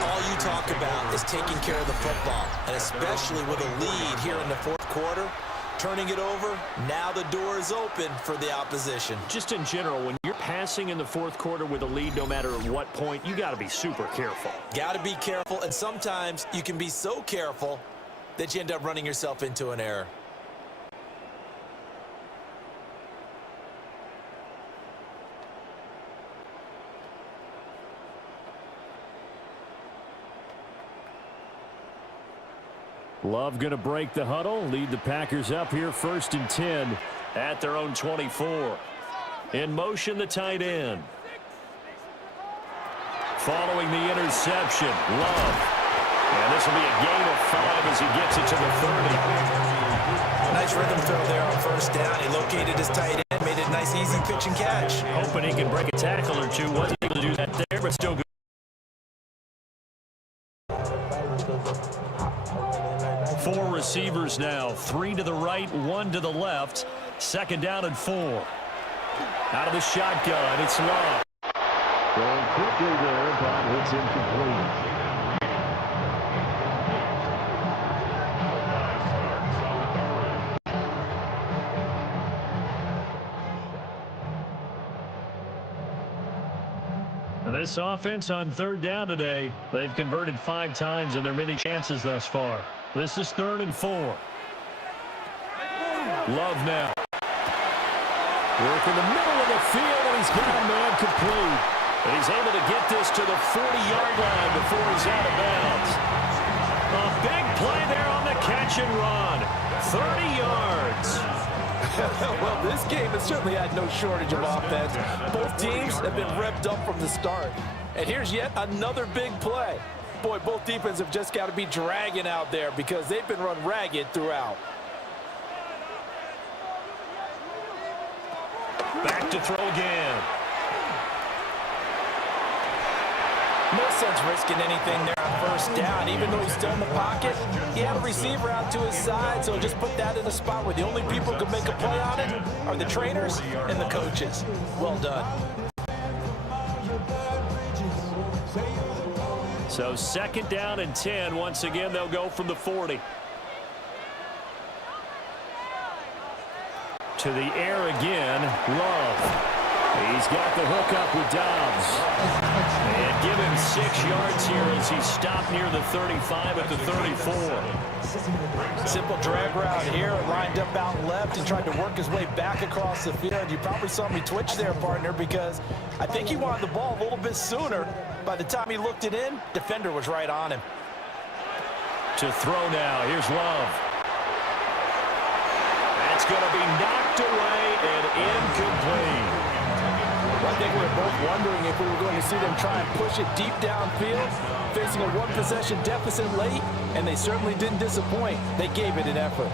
All you talk about is taking care of the football, and especially with a lead here in the fourth quarter, turning it over, now the door is open for the opposition. Just in general, when you're passing in the fourth quarter with a lead, no matter at what point, you got to be super careful. Got to be careful, and sometimes you can be so careful that you end up running yourself into an error. Love going to break the huddle, lead the Packers up here 1st and 10 at their own 24. In motion, the tight end. Following the interception, Love. And this will be a gain of 5 as he gets it to the 30. Nice rhythm throw there on 1st down. He located his tight end, made it a nice easy pitch and catch. Hoping he can break a tackle or two. Wasn't able to do that there, but still good. Four receivers now, 3 to the right, 1 to the left. 2nd down and 4. Out of the shotgun, it's Love. Going quickly there, but it's incomplete. This offense on 3rd down today, they've converted 5 times in their many chances thus far. This is 3rd and 4. Love now. Work in the middle of the field, and he's got a man complete. And he's able to get this to the 40-yard line before he's out of bounds. A big play there on the catch and run. 30 yards. Well, this game has certainly had no shortage of offense. Both teams have been revved up from the start. And here's yet another big play. Boy, both defenses have just got to be dragging out there because they've been run ragged throughout. Back to throw again. No sense risking anything there on 1st down. Even though he's still in the pocket, he had a receiver out to his side, so just put that in a spot where the only people who can make a play on it are the trainers and the coaches. Well done. So 2nd down and 10. Once again, they'll go from the 40. To the air again, Love. He's got the hook up with Dobbs. And give him 6 yards here as he stopped near the 35 at the 34. Simple drag route here, lined up out left and tried to work his way back across the field. You probably saw me twitch there, partner, because I think he wanted the ball a little bit sooner. By the time he looked it in, defender was right on him. To throw now, here's Love. That's going to be knocked away and incomplete. I think we were both wondering if we were going to see them try and push it deep downfield, facing a 1-possession deficit late, and they certainly didn't disappoint. They gave it an effort.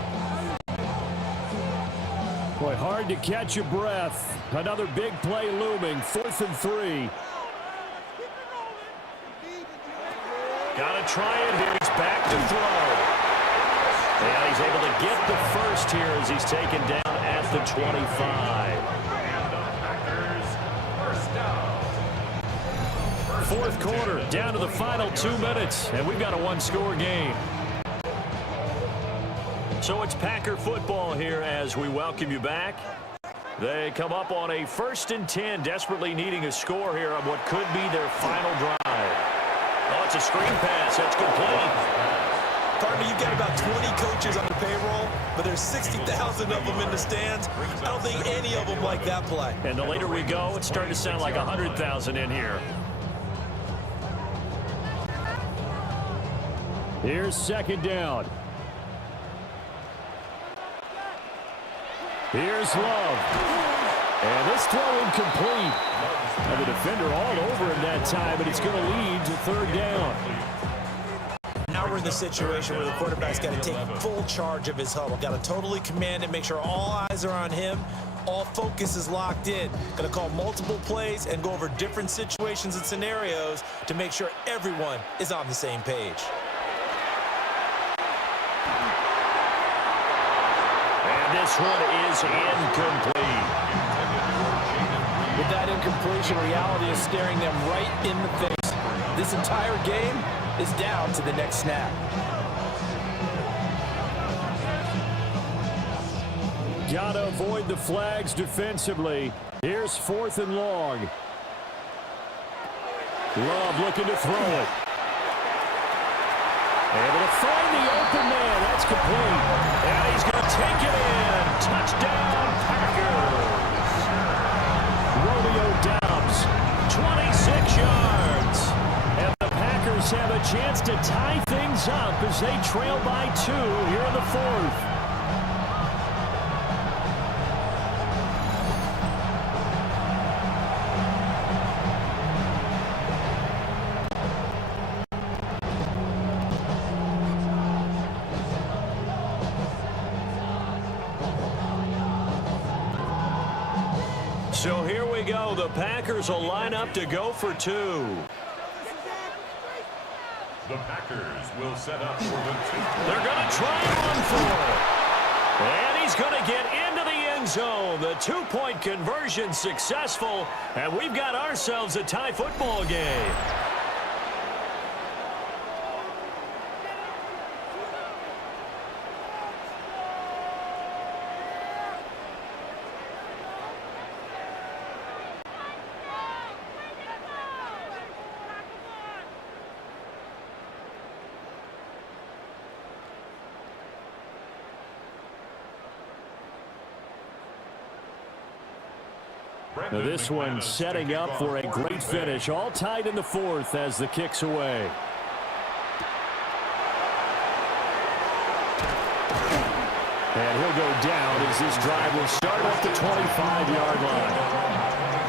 Boy, hard to catch your breath. Another big play looming, 4th and 3. Got to try it here. He's back to throw. And he's able to get the first here as he's taken down at the 25. 4th quarter, down to the final 2 minutes, and we've got a 1-score game. So it's Packer football here as we welcome you back. They come up on a 1st and 10, desperately needing a score here on what could be their final drive. Oh, it's a screen pass. That's complete. Partner, you've got about 20 coaches on the payroll, but there's 60,000 of them in the stands. I don't think any of them like that play. And the later we go, it's starting to sound like 100,000 in here. Here's 2nd down. Here's Love. And this throw incomplete. And the defender all over him that time, but it's going to lead to 3rd down. Now we're in the situation where the quarterback's got to take full charge of his huddle. Got to totally command it, make sure all eyes are on him. All focus is locked in. Going to call multiple plays and go over different situations and scenarios to make sure everyone is on the same page. this one is incomplete. With that incompletion, reality is staring them right in the face. This entire game is down to the next snap. Gotta avoid the flags defensively. Here's 4th and long. Love looking to throw it. Able to find the open man. That's complete. And he's going to take it in. Touchdown, Packers. Romeo Doubs, 26 yards. And the Packers have a chance to tie things up as they trail by 2 here in the 4th. So here we go. The Packers will line up to go for 2. The Packers will set up for the 2. They're going to try and run for it. And he's going to get into the end zone. The 2-point conversion successful. And we've got ourselves a tie football game. Now this one setting up for a great finish. All tied in the 4th as the kick's away. And he'll go down as this drive will start off the 25-yard line.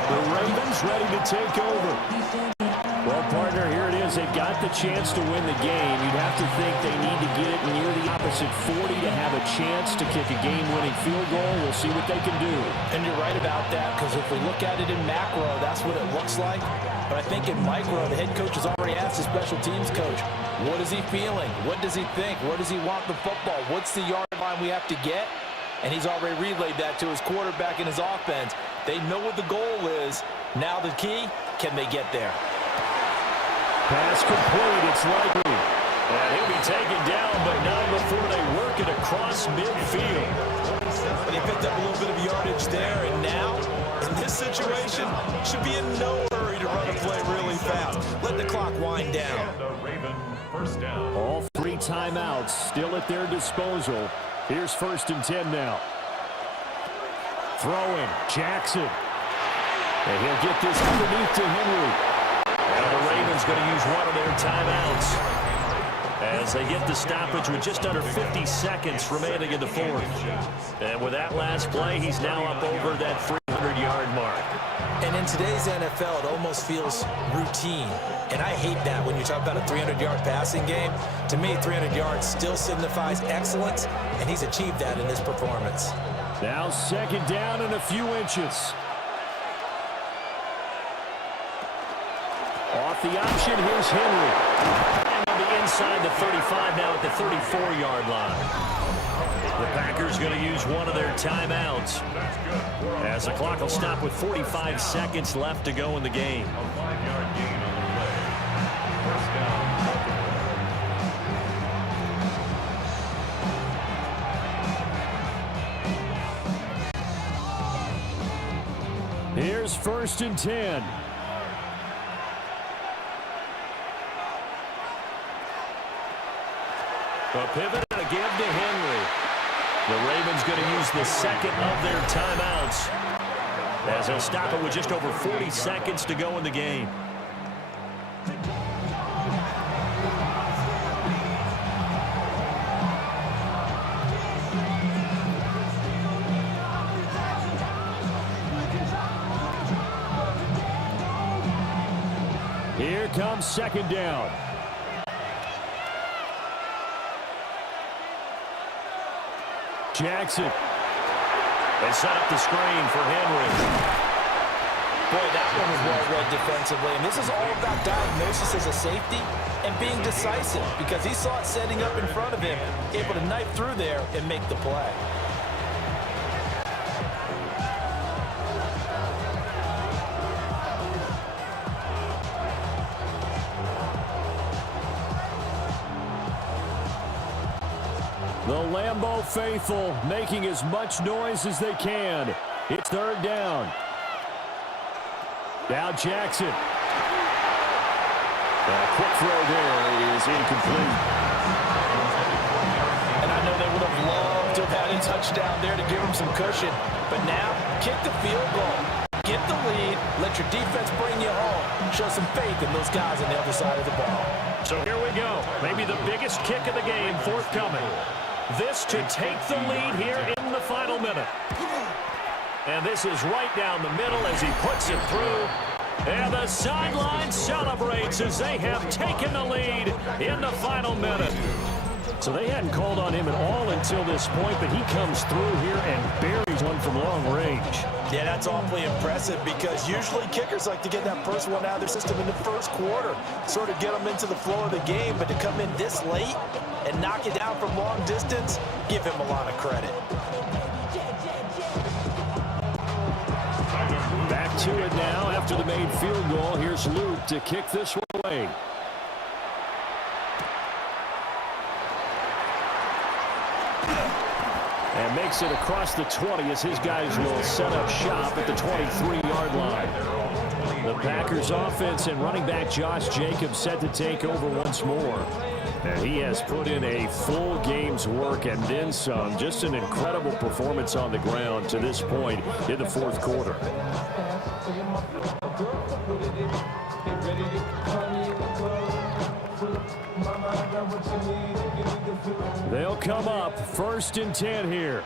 The Ravens ready to take over. Well, partner, here it is. They've got the chance to win the game. You'd have to think they need to get it near the opposite 40 to have a chance to kick a game-winning field goal. We'll see what they can do. And you're right about that, because if we look at it in macro, that's what it looks like. But I think in micro, the head coach has already asked the special teams coach, what is he feeling? What does he think? Where does he want the football? What's the yard line we have to get? And he's already relayed that to his quarterback and his offense. They know what the goal is. Now the key, can they get there? Pass complete, it's likely. And he'll be taken down, but not before they work it across midfield. And he picked up a little bit of yardage there, and now, in this situation, should be in no hurry to run a play really fast. Let the clock wind down. And the Raven first down. All 3 timeouts still at their disposal. Here's 1st and 10 now. Throwing, Jackson. And he'll get this underneath to Henry. And the Ravens going to use one of their timeouts as they get the stoppage with just under 50 seconds remaining in the 4th. And with that last play, he's now up over that 300-yard mark. And in today's NFL, it almost feels routine. And I hate that when you talk about a 300-yard passing game. To me, 300 yards still signifies excellence, and he's achieved that in this performance. Now 2nd down and a few inches. Off the option, here's Henry. And on the inside the 35, now at the 34-yard line. The Packers going to use one of their timeouts as the clock will stop with 45 seconds left to go in the game. A 5-yard gain on the play. First down. Here's 1st and 10. A pivot and a give to Henry. The Ravens going to use the 2nd of their timeouts as they'll stop it with just over 40 seconds to go in the game. Here comes 2nd down. Jackson. They set up the screen for Henry. Boy, that one was well read defensively. And this is all about diagnosis as a safety and being decisive, because he saw it setting up in front of him, able to knife through there and make the play. The Lambeau faithful making as much noise as they can. It's third down. Now Jackson. A quick throw there is incomplete. And I know they would have loved to have had a touchdown there to give them some cushion. But now, kick the field goal. Get the lead. Let your defense bring you home. Show some faith in those guys on the other side of the ball. So here we go. Maybe the biggest kick of the game forthcoming. This to take the lead here in the final minute. And this is right down the middle as he puts it through. And the sideline celebrates as they have taken the lead in the final minute. So they hadn't called on him at all until this point, but he comes through here and buries one from long range. Yeah, that's awfully impressive because usually kickers like to get that first one out of their system in the first quarter, sort of get them into the flow of the game, but to come in this late and knock it down from long distance, give him a lot of credit. Back to it now after the made field goal. Here's Luke to kick this one away. And makes it across the 20 as his guys will set up shop at the 23-yard line. The Packers offense and running back Josh Jacobs set to take over once more. And he has put in a full game's work and then some. Just an incredible performance on the ground to this point in the fourth quarter. They'll come up first and 10 here.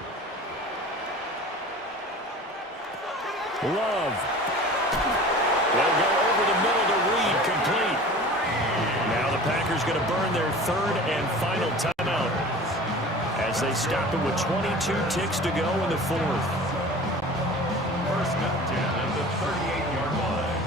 Love. They'll go over the middle to Reed, complete. Now the Packers going to burn their third and final timeout as they stop it with 22 ticks to go in the fourth. First and 10 at the 38-yard line.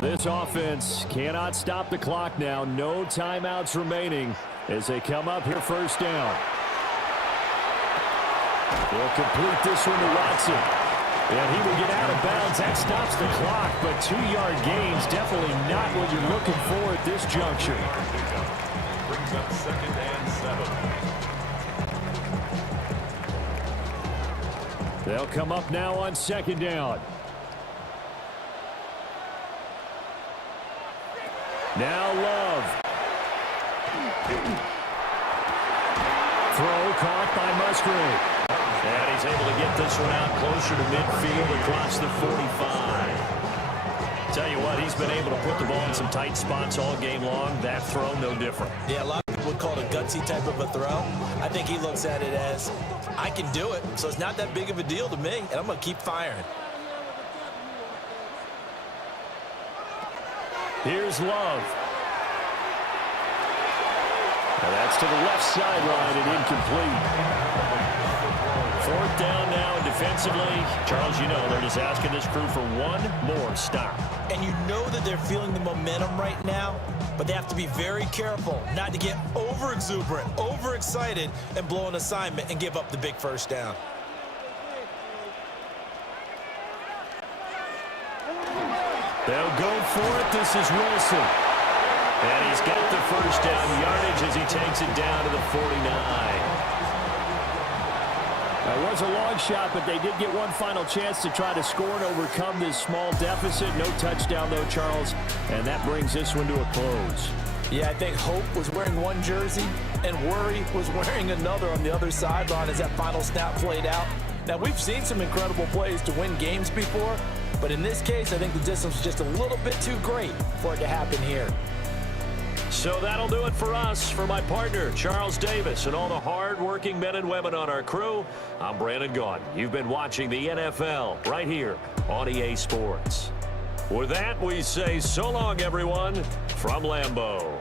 This offense cannot stop the clock now. No timeouts remaining as they come up here first down. They'll complete this one to Watson. And he will get out of bounds. That stops the clock, but 2-yard gains definitely not what you're looking for at this juncture. Brings up second and 7. They'll come up now on second down. Now Love. Throw caught by Musgrave. And he's able to get this one out closer to midfield across the 45. Tell you what, he's been able to put the ball in some tight spots all game long. That throw, no different. Yeah, a lot of people would call it a gutsy type of a throw. I think he looks at it as, I can do it, so it's not that big of a deal to me, and I'm going to keep firing. Here's Love. And that's to the left sideline and incomplete. Fourth down now, and defensively, Charles, you know, they're just asking this crew for one more stop. And you know that they're feeling the momentum right now, but they have to be very careful not to get over-exuberant, overexcited, and blow an assignment and give up the big first down. They'll go for it. This is Wilson. And he's got the first down yardage as he takes it down to the 49. It was a long shot, but they did get one final chance to try to score and overcome this small deficit. No touchdown, though, Charles, and that brings this one to a close. Yeah, I think Hope was wearing one jersey and Worry was wearing another on the other sideline as that final snap played out. Now, we've seen some incredible plays to win games before, but in this case, I think the distance was just a little bit too great for it to happen here. So that'll do it for us. For my partner, Charles Davis, and all the hard-working men and women on our crew, I'm Brandon Gaudin. You've been watching the NFL right here on EA Sports. With that, we say so long, everyone, from Lambeau.